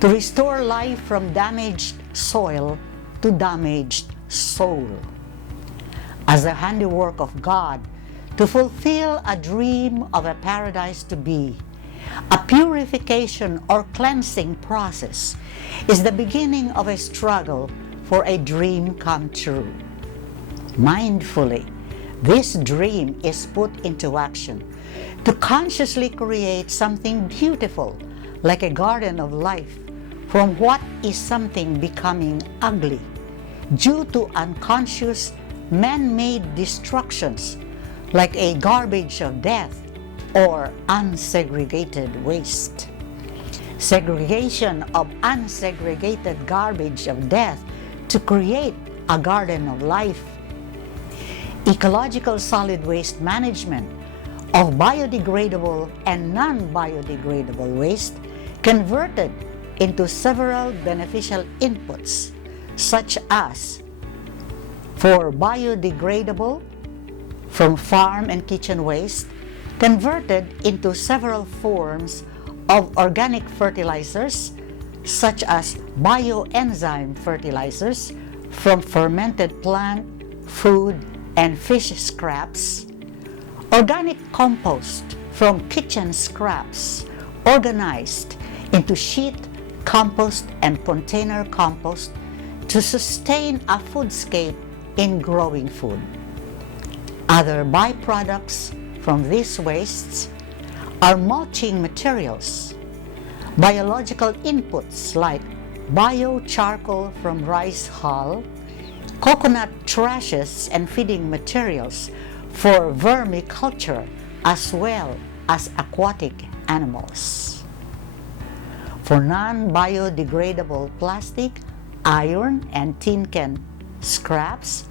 to restore life from damaged soil to damaged soul. As a handiwork of God, to fulfill a dream of a paradise to be, a purification or cleansing process is the beginning of a struggle for a dream come true. Mindfully, this dream is put into action to consciously create something beautiful, like a garden of life, from what is something becoming ugly due to unconscious man-made destructions, like a garbage of death or unsegregated waste. Segregation of unsegregated garbage of death to create a garden of life. Ecological solid waste management of biodegradable and non-biodegradable waste converted into several beneficial inputs, such as for biodegradable from farm and kitchen waste, converted into several forms of organic fertilizers, such as bioenzyme fertilizers from fermented plant, food, and fish scraps, organic compost from kitchen scraps organized into sheet compost and container compost to sustain a foodscape in growing food. Other byproducts from these wastes are mulching materials, biological inputs like biocharcoal from rice hull, coconut trashes and feeding materials for vermiculture, as well as aquatic animals. For non-biodegradable plastic, iron, and tin can scraps,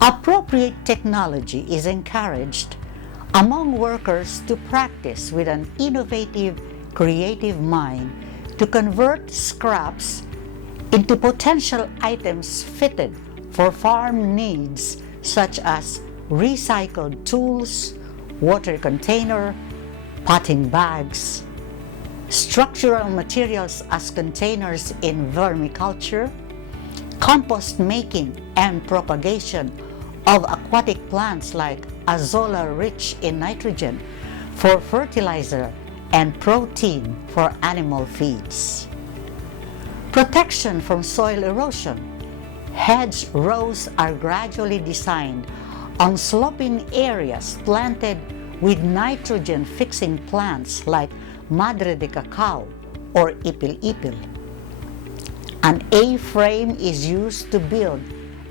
appropriate technology is encouraged among workers to practice with an innovative, creative mind to convert scraps into potential items fitted for farm needs, such as recycled tools, water container, potting bags, structural materials as containers in vermiculture, compost making and propagation of aquatic plants like azolla rich in nitrogen for fertilizer and protein for animal feeds. Protection from soil erosion. Hedge rows are gradually designed on sloping areas planted with nitrogen-fixing plants like Madre de Cacao or Ipil-Ipil. An A-frame is used to build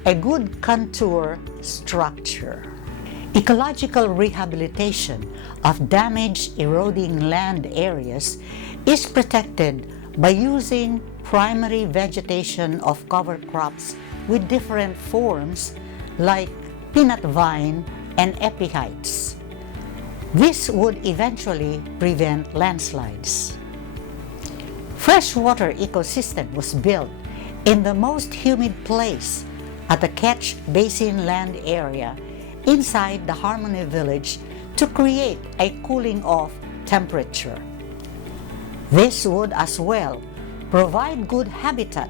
a good contour structure. Ecological rehabilitation of damaged eroding land areas is protected by using primary vegetation of cover crops with different forms like peanut vine and epiphytes. This would eventually prevent landslides. Freshwater ecosystem was built in the most humid place at the Ketch Basin land area inside the Harmony Village to create a cooling off temperature. This would as well provide good habitat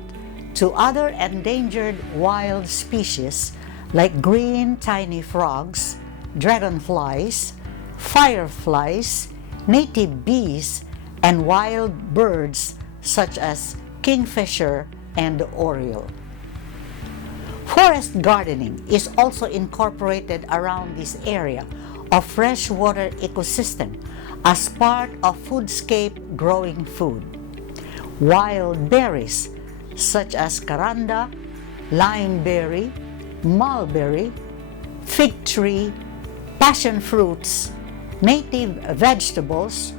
to other endangered wild species like green tiny frogs, dragonflies, fireflies, native bees, and wild birds such as kingfisher and oriole. Forest gardening is also incorporated around this area of freshwater ecosystem as part of foodscape growing food. Wild berries such as caranda, limeberry, mulberry, fig tree, passion fruits, native vegetables,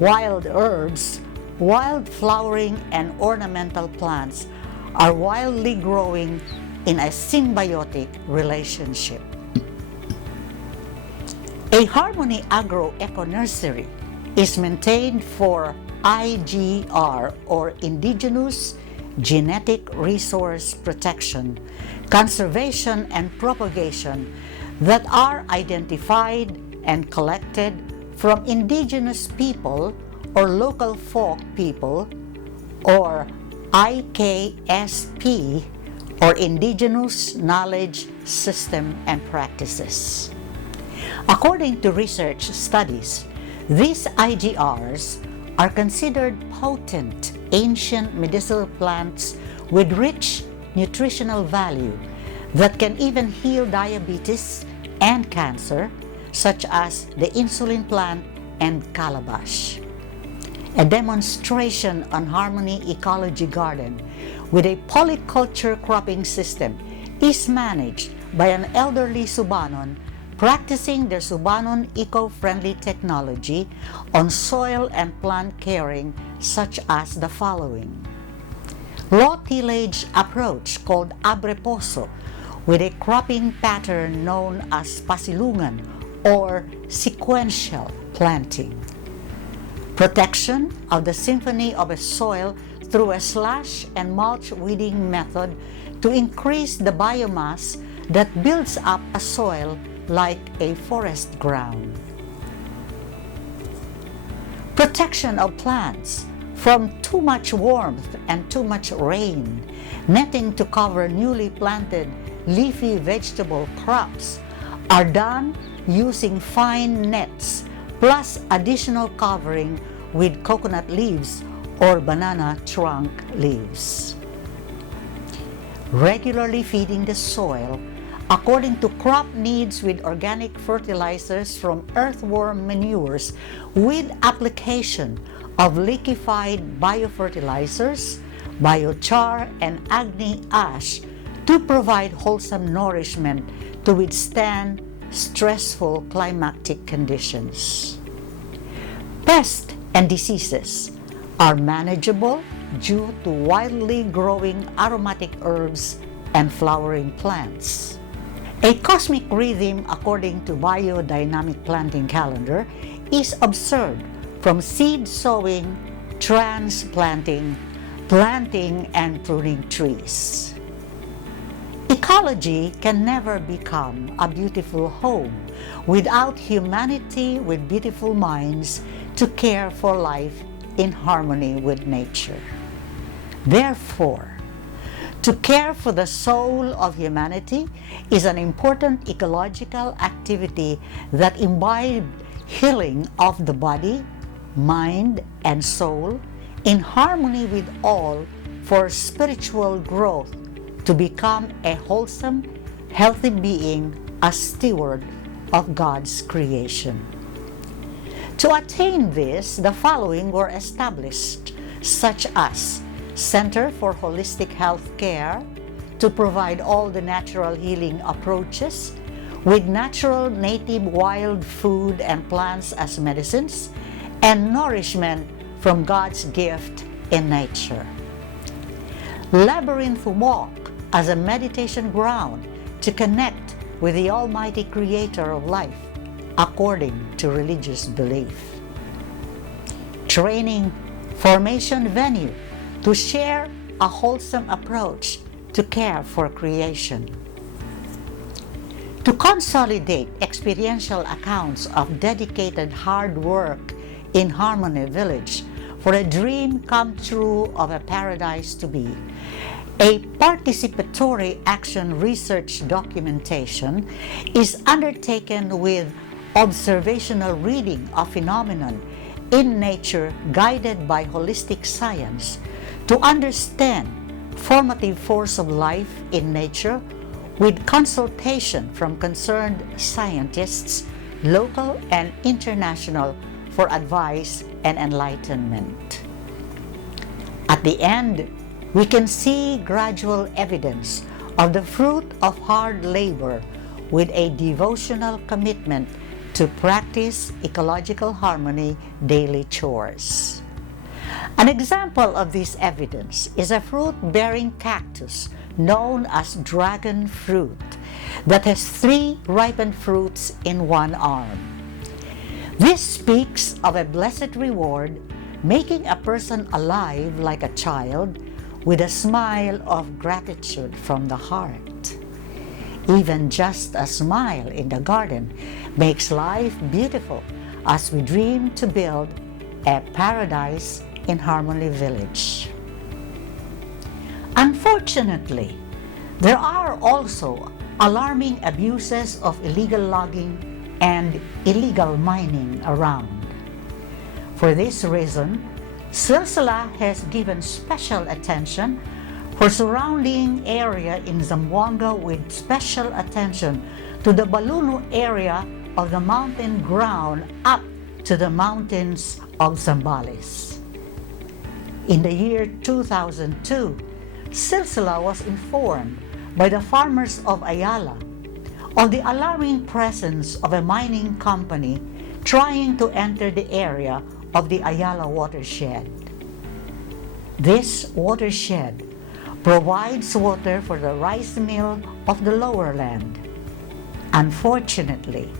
wild herbs, wild flowering and ornamental plants are wildly growing in a symbiotic relationship. A Harmony Agro Eco Nursery is maintained for IGR, or Indigenous Genetic Resource Protection, Conservation and Propagation, that are identified and collected from indigenous people or local folk people, or IKSP, or Indigenous Knowledge System and Practices. According to research studies, these IGRs are considered potent ancient medicinal plants with rich nutritional value that can even heal diabetes and cancer, such as the insulin plant and calabash. A demonstration on Harmony Ecology Garden with a polyculture cropping system is managed by an elderly Subanon practicing their Subanon eco-friendly technology on soil and plant caring, such as the following. Low tillage approach called abreposo with a cropping pattern known as pasilungan or sequential planting. Protection of the symphony of a soil through a slash and mulch weeding method to increase the biomass that builds up a soil like a forest ground. Protection of plants from too much warmth and too much rain, netting to cover newly planted leafy vegetable crops are done using fine nets plus additional covering with coconut leaves or banana trunk leaves. Regularly feeding the soil according to crop needs with organic fertilizers from earthworm manures with application of liquefied biofertilizers, biochar, and agni ash to provide wholesome nourishment to withstand stressful climatic conditions. Pests and diseases are manageable due to wildly growing aromatic herbs and flowering plants. A cosmic rhythm according to biodynamic planting calendar is observed from seed sowing, transplanting, planting, and pruning trees. Ecology can never become a beautiful home without humanity with beautiful minds to care for life in harmony with nature. Therefore, to care for the soul of humanity is an important ecological activity that imbibes healing of the body, mind, and soul in harmony with all for spiritual growth to become a wholesome, healthy being, a steward of God's creation. To attain this, the following were established, such as Center for Holistic Health Care to provide all the natural healing approaches with natural native wild food and plants as medicines and nourishment from God's gift in nature. Labyrinth Walk as a meditation ground to connect with the Almighty Creator of life according to religious belief. Training formation venue to share a wholesome approach to care for creation. To consolidate experiential accounts of dedicated hard work in Harmony Village for a dream come true of a paradise to be. A participatory action research documentation is undertaken with observational reading of phenomenon in nature guided by holistic science to understand formative force of life in nature with consultation from concerned scientists local and international, for advice and enlightenment. At the end, we can see gradual evidence of the fruit of hard labor with a devotional commitment to practice ecological harmony daily chores. An example of this evidence is a fruit-bearing cactus known as dragon fruit that has 3 ripened fruits in one arm. This speaks of a blessed reward, making a person alive like a child with a smile of gratitude from the heart. Even just a smile in the garden makes life beautiful as we dream to build a paradise in Harmony Village. Unfortunately, there are also alarming abuses of illegal logging and illegal mining around. For this reason, Silsila has given special attention for surrounding area in Zamboanga with special attention to the Balunu area of the mountain ground up to the mountains of Zambales. In the year 2002, Silsila was informed by the farmers of Ayala of the alarming presence of a mining company trying to enter the area of the Ayala watershed. This watershed provides water for the rice mill of the lower land. Unfortunately,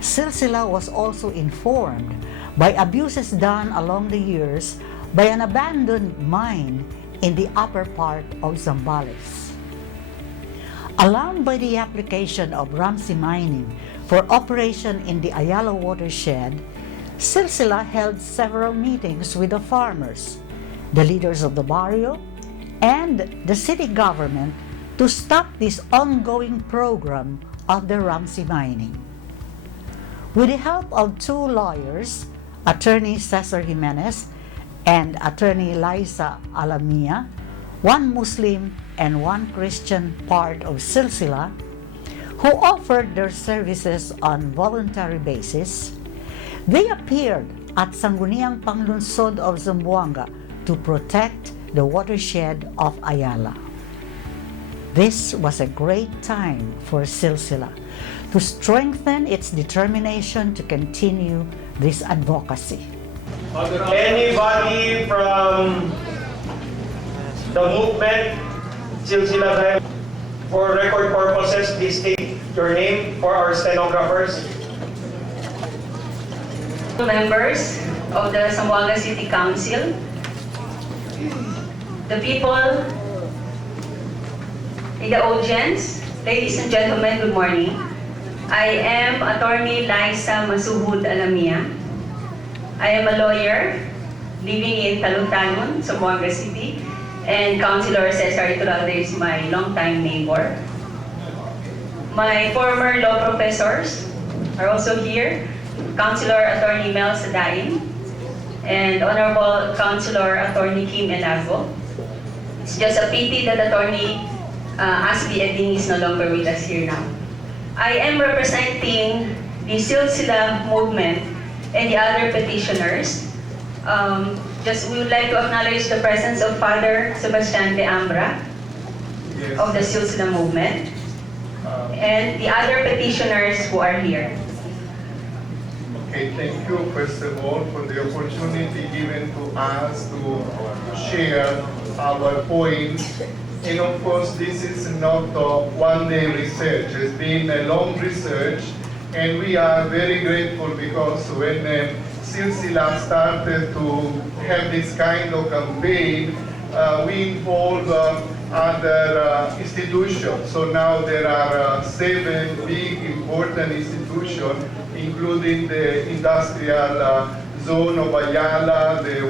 Silsila was also informed by abuses done along the years by an abandoned mine in the upper part of Zambales. Alarmed by the application of Ramsey mining for operation in the Ayala watershed, Silsila held several meetings with the farmers, the leaders of the barrio, and the city government to stop this ongoing program of the Ramsey mining. With the help of 2 lawyers, Attorney Cesar Jimenez and Attorney Liza Alamia, 1 Muslim and 1 Christian part of Silsila, who offered their services on voluntary basis, they appeared at Sangguniang Panglunsod of Zamboanga to protect the watershed of Ayala. This was a great time for Silsila to strengthen its determination to continue this advocacy. Anybody from the movement, Silsila, for record purposes, please state your name for our stenographers. Members of the Zamboanga City Council, the people in the audience, ladies and gentlemen, good morning. I am Attorney Liza Masuhud Alamia. I am a lawyer living in Talon-Talon, Zamboanga City, and Councilor Cesar Iturralde is my longtime neighbor. My former law professors are also here, Councilor Attorney Mel Sadain and Honorable Councilor Attorney Kim Elago. It's just a pity that Attorney Aspi Eding is no longer with us here now. I am representing the Silsila movement and the other petitioners. We would like to acknowledge the presence of Father Sebastian de Ambra of the Silsila movement and the other petitioners who are here. Okay, thank you first of all for the opportunity given to us to share our points. And of course, this is not a one-day research. It's been a long research, and we are very grateful because when Silsila started to have this kind of campaign, we involved other institutions. So now there are 7 big important institutions, including the industrial zone of Ayala, the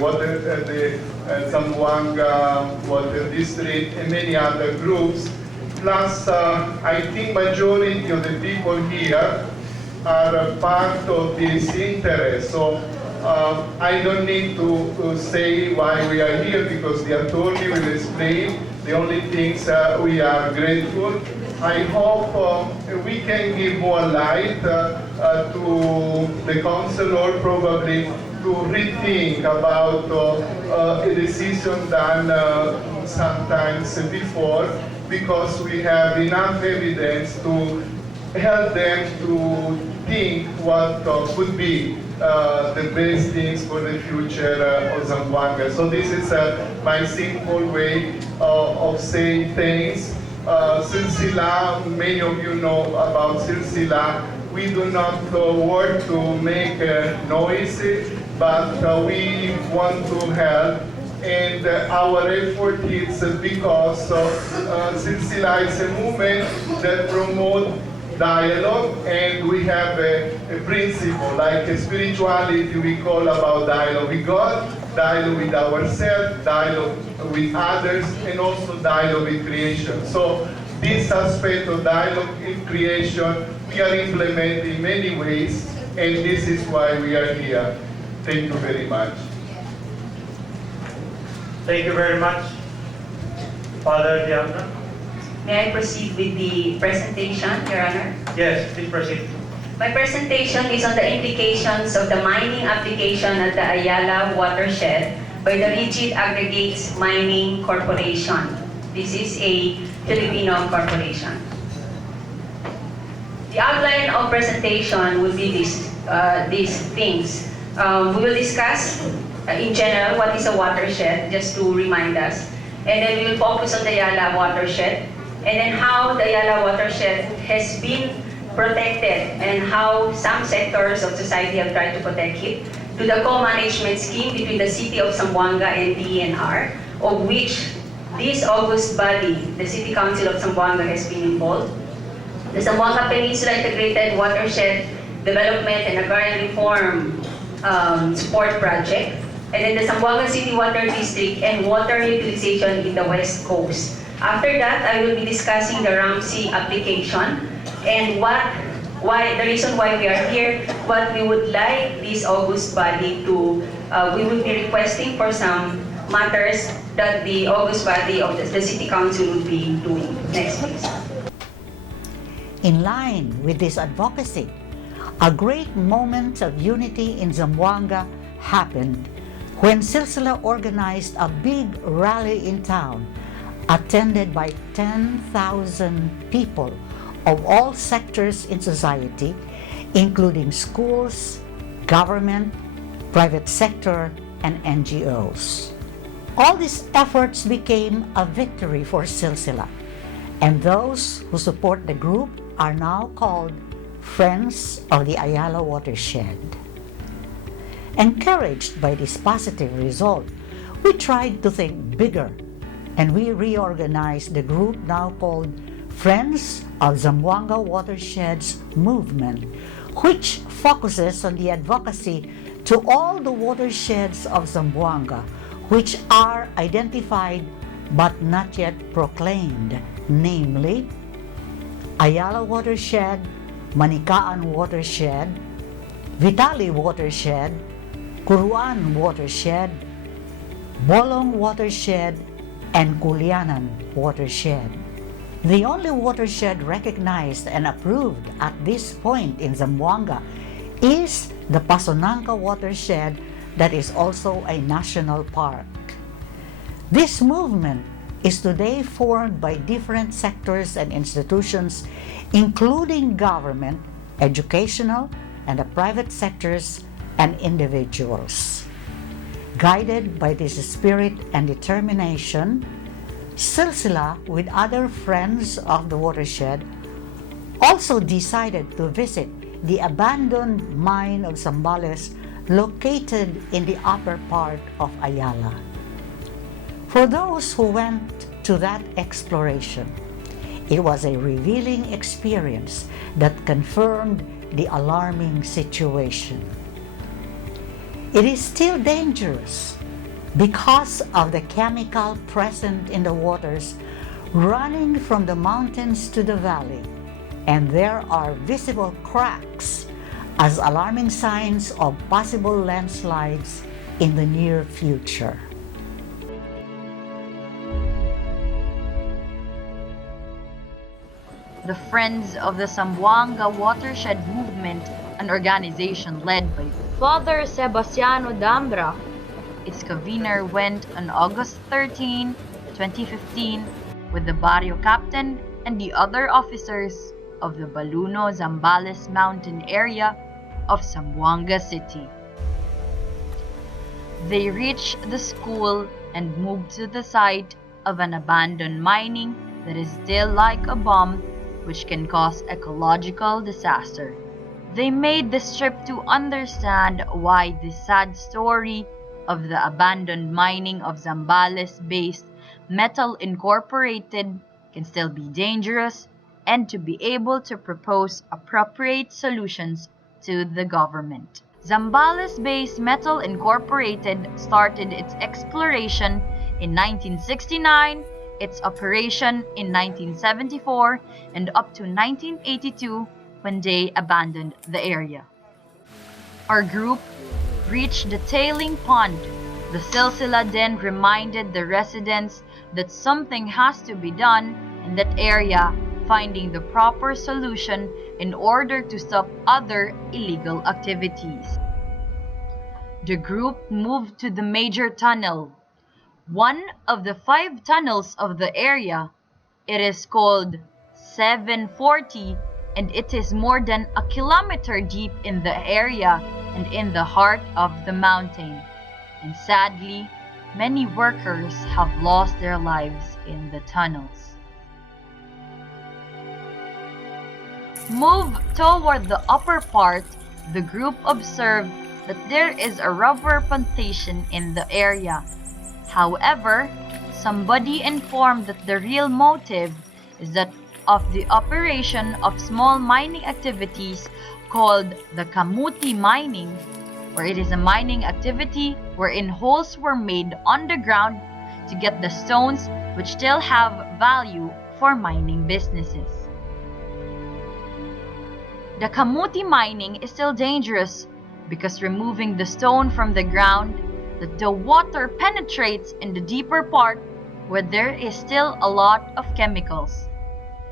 Zamboanga Water District, and many other groups. Plus, I think majority of the people here are part of this interest. So I don't need to say why we are here because the attorney will explain. The only things we are grateful I hope we can give more light to the councilor probably to rethink about a decision done sometimes before, because we have enough evidence to help them to think what could be the best things for the future of Zamboanga. So this is my simple way of saying things. Silsila, many of you know about Silsila. We do not work to make noise, but we want to help. And our effort is because Silsila is a movement that promotes dialogue, and we have a principle, like a spirituality we call about dialogue with God, dialogue with ourselves, dialogue with others, and also dialogue with creation. So this aspect of dialogue in creation, we are implementing in many ways, and this is why we are here. Thank you very much. Thank you very much, Father Diana. May I proceed with the presentation, Your Honor? Yes, please proceed. My presentation is on the implications of the mining application at the Ayala watershed by the Rigid Aggregates Mining Corporation. This is a Filipino corporation. The outline of presentation will be these things. We will discuss in general what is a watershed, just to remind us. And then we will focus on the Ayala watershed, and then how the Ayala watershed has been protected and how some sectors of society have tried to protect it, to the co-management scheme between the City of Zamboanga and DENR, of which this august body, the City Council of Zamboanga, has been involved. The Zamboanga Peninsula Integrated Watershed Development and Agrarian Reform Support Project, and then the Zamboanga City Water District and water utilization in the West Coast. After that, I will be discussing the Ramsey application and the reason why we are here, what we would like this august body to, we will be requesting for some matters that the august body of the City Council will be doing. Next, please. In line with this advocacy, a great moment of unity in Zamboanga happened when Silsila organized a big rally in town, attended by 10,000 people of all sectors in society, including schools, government, private sector, and NGOs. All these efforts became a victory for Silsila, and those who support the group are now called Friends of the Ayala Watershed. Encouraged by this positive result, we tried to think bigger, and we reorganized the group now called Friends of Zamboanga Watersheds Movement, which focuses on the advocacy to all the watersheds of Zamboanga, which are identified but not yet proclaimed, namely Ayala Watershed, Manikaan Watershed, Vitali Watershed, Curuan Watershed, Bolong Watershed, and Culianan Watershed. The only watershed recognized and approved at this point in Zamboanga is the Pasonanca Watershed, that is also a national park. This movement is today formed by different sectors and institutions, including government, educational, and the private sectors and individuals. Guided by this spirit and determination, Silsila, with other friends of the watershed, also decided to visit the abandoned mine of Zambales located in the upper part of Ayala. For those who went to that exploration, it was a revealing experience that confirmed the alarming situation. It is still dangerous because of the chemical present in the waters running from the mountains to the valley, and there are visible cracks as alarming signs of possible landslides in the near future. the Friends of the Zamboanga Watershed Movement, an organization led by Father Sebastiano Dambra. Its convener went on August 13, 2015, with the barrio captain and the other officers of the Baluno-Zambales mountain area of Zamboanga City. They reached the school and moved to the site of an abandoned mining that is still like a bomb, which can cause ecological disaster. They made this trip to understand why this sad story of the abandoned mining of Zambales-based Metal Incorporated can still be dangerous, and to be able to propose appropriate solutions to the government. Zambales-based Metal Incorporated started its exploration in 1969, its operation in 1974, and up to 1982 when they abandoned the area. Our group reached the tailing pond. The silsila then reminded the residents that something has to be done in that area, finding the proper solution in order to stop other illegal activities. The group moved to the major tunnel, one of the 5 tunnels of the area. It is called 740, and it is more than a kilometer deep in the area and in the heart of the mountain. And sadly, many workers have lost their lives in the tunnels. Move toward the upper part, the group observed that there is a rubber plantation in the area. However, somebody informed that the real motive is that of the operation of small mining activities called the kamuti mining, where it is a mining activity wherein holes were made on the ground to get the stones which still have value for mining businesses. The kamuti mining is still dangerous because removing the stone from the ground, that the water penetrates in the deeper part where there is still a lot of chemicals.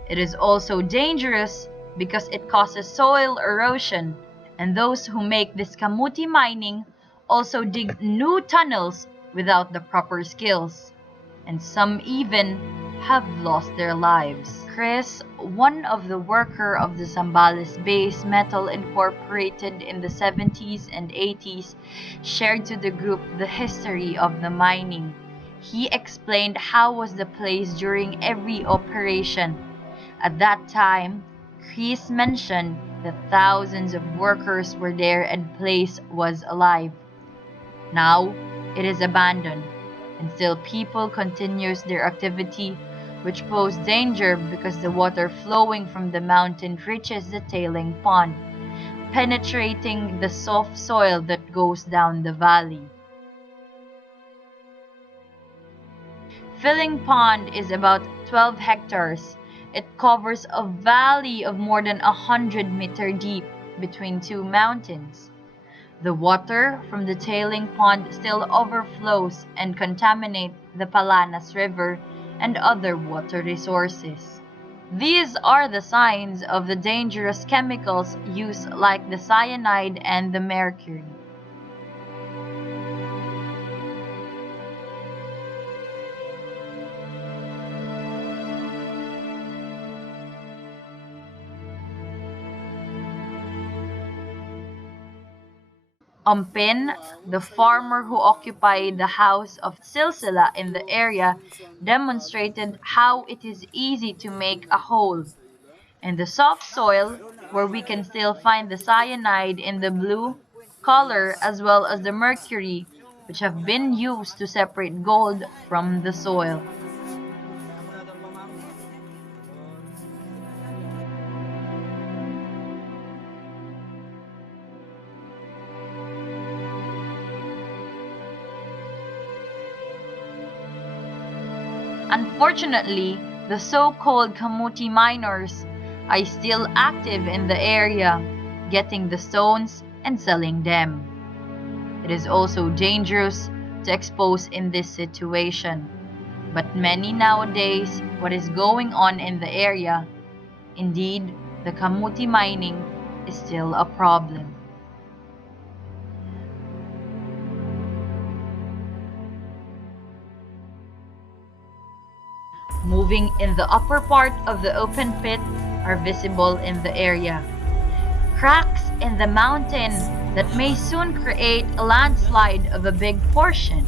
It is also dangerous because it causes soil erosion, and those who make this kamuti mining also dig new tunnels without the proper skills, and some even have lost their lives. Chris, one of the worker of the Zambales-based Metal Incorporated in the 70s and 80s, shared to the group the history of the mining. He explained how was the place during every operation. At that time, Chris mentioned that thousands of workers were there and the place was alive. Now, it is abandoned, and still people continues their activity, which pose danger because the water flowing from the mountain reaches the tailing pond, penetrating the soft soil that goes down the valley. Filling Pond is about 12 hectares. It covers a valley of more than 100 meters deep between 2 mountains. The water from the tailing pond still overflows and contaminates the Palanas River and other water resources. These are the signs of the dangerous chemicals used, like the cyanide and the mercury. Ampin, the farmer who occupied the house of Silsila in the area, demonstrated how it is easy to make a hole in the soft soil, where we can still find the cyanide in the blue color as well as the mercury, which have been used to separate gold from the soil. Unfortunately, the so-called kamuti miners are still active in the area, getting the stones and selling them. It is also dangerous to expose in this situation, but many nowadays what is going on in the area Indeed, the kamuti mining is still a problem. Moving in the upper part of the open pit are visible in the area. Cracks in the mountain that may soon create a landslide of a big portion.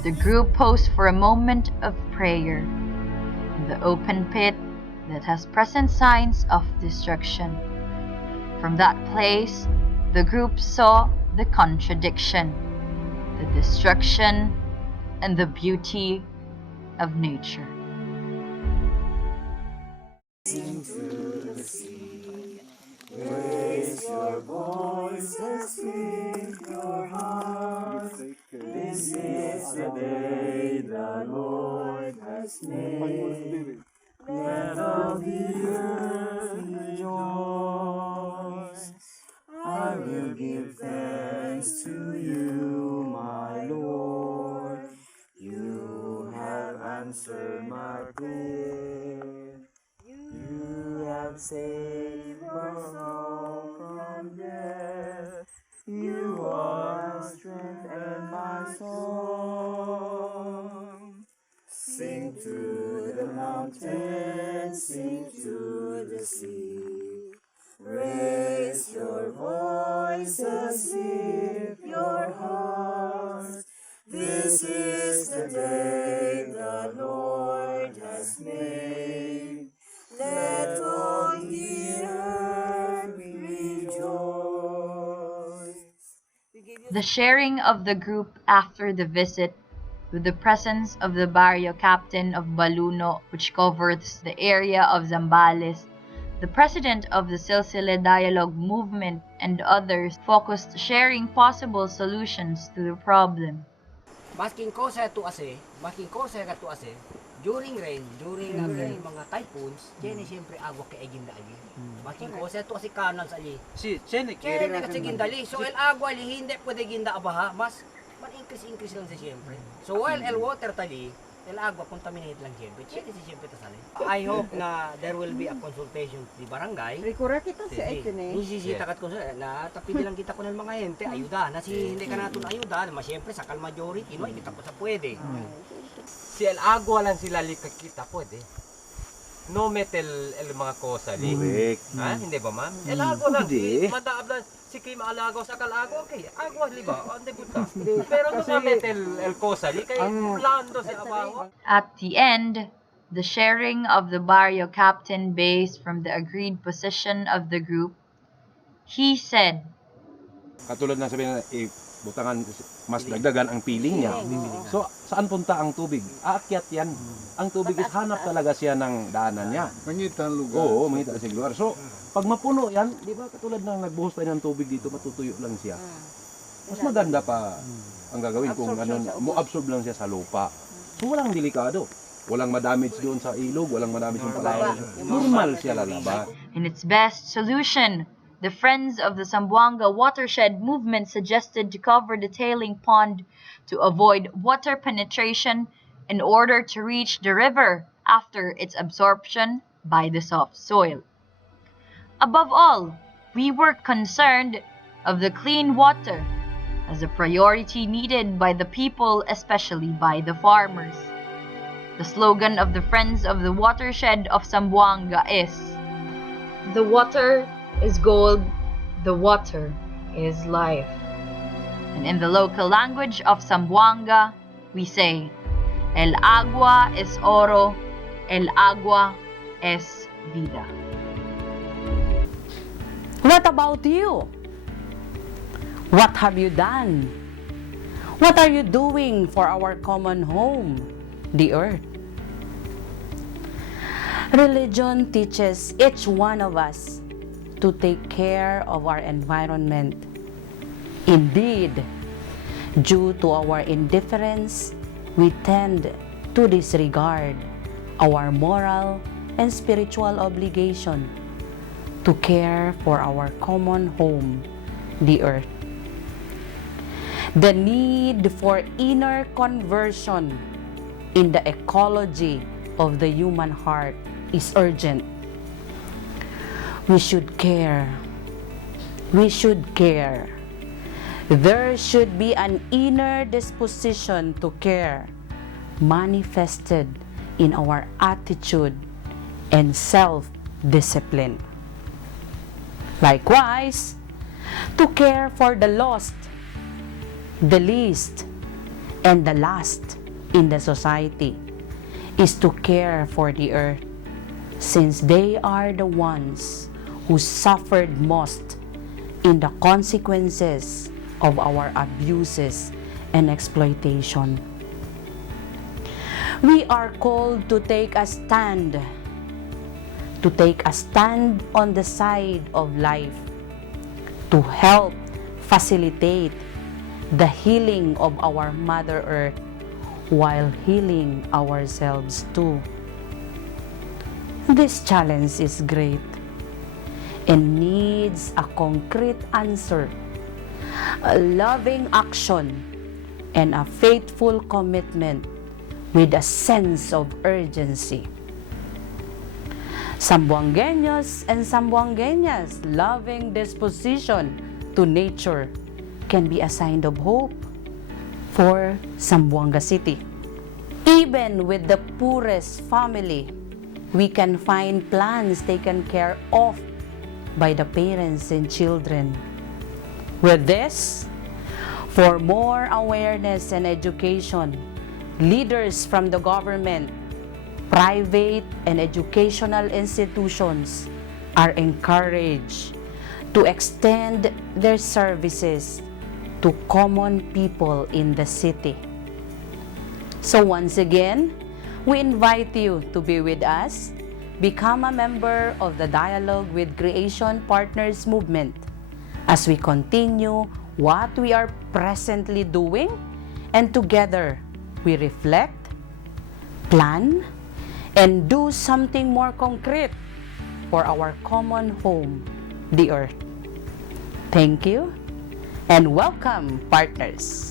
The group posed for a moment of prayer in the open pit that has present signs of destruction. From that place, the group saw the contradiction, the destruction, and the beauty of nature. Sing to the sea, raise your voices, lift your hearts. This is the day the Lord has made. Let all the earth rejoice. I will give thanks to you, my Lord. You have answered my prayer. You have saved my soul from death. You are my strength and my song. Sing to the mountains, sing to the sea. Raise your voices, lift your hearts. This is the day the Lord has made. Let all the earth rejoice. The sharing of the group after the visit, with the presence of the barrio captain of Baluno, which covers the area of Zambales, the president of the Silsile Dialogue Movement, and others, focused sharing possible solutions to the problem. Masking ko sa to ase, during rain, during mga typhoons, chene siyempre agwa kay eginda ali. Masking ko sa to ase kanan sa ali. Si chene kere na kasi gindali. So el agwa li hindi pwede ginda abaha, mas man increase lang siya siyempre. So while el water tali, el agwa contaminate lang siyempre. Chene si siyempre tasali. I hope na there will be a consultation di barangay. Recorrect kita sa itine. Nisisita kat ko na tapi lang kita ko ng mga ente ayuda na si hindi ka naton ayuda, mas siyempre sa kal majority no kita po sa pwede. Si el agua lang sila likakita pwede. No metal el mga kosa li. Ha? Hindi ba ma'am? El agua lang. Mataab lang si kay maalagaw sa kalagaw kay agwa li ba? Ande buta. Pero no metal el kosa li kay lando si abawa. At the end, the sharing of the barrio captain based from the agreed position of the group, he said, katulad na sabihin na butangan mas dagdagan ang piling niya. So, saan punta ang tubig? Aakyat yan. Ang tubig is hanap talaga siya ng daanan niya. Mangitang lugar. Oo, mangita sa lugar. So, pag mapuno yan, di ba katulad ng nagbuhos tayo ng tubig dito, matutuyo lang siya. Mas maganda pa ang gagawin kung ano, mo-absorb lang siya sa lupa. So, walang delikado. Walang madamage doon sa ilog, walang madamage yung palayan. Normal siya lalaba. In its best solution, the Friends of the Zamboanga Watershed Movement suggested to cover the tailing pond to avoid water penetration in order to reach the river after its absorption by the soft soil. Above all, we were concerned of the clean water as a priority needed by the people, especially by the farmers. The slogan of the Friends of the Watershed of Zamboanga is, "The water is gold, the water is life." And in the local language of Zamboanga, we say, "El agua es oro, el agua es vida." What about you? What have you done? What are you doing for our common home, the earth? Religion teaches each one of us to take care of our environment. Indeed, due to our indifference, we tend to disregard our moral and spiritual obligation. to care for our common home, the earth. The need for inner conversion in the ecology of the human heart is urgent. We should care. We should care. There should be an inner disposition to care manifested in our attitude and self-discipline. Likewise, to care for the lost, the least, and the last in the society is to care for the earth, since they are the ones who suffered most in the consequences of our abuses and exploitation. We are called to take a stand on the side of life, to help facilitate the healing of our Mother Earth while healing ourselves too. This challenge is great and needs a concrete answer, a loving action, and a faithful commitment with a sense of urgency. Zamboangueños and Zamboangueñas' loving disposition to nature can be a sign of hope for Zamboanga City. Even with the poorest family, we can find plants taken care of by the parents and children. With this, for more awareness and education, leaders from the government, private and educational institutions are encouraged to extend their services to common people in the city. So once again, we invite you to be with us, become a member of the Dialogue with Creation Partners movement as we continue what we are presently doing, and together we reflect, plan, and do something more concrete for our common home, the earth. Thank you and welcome, partners.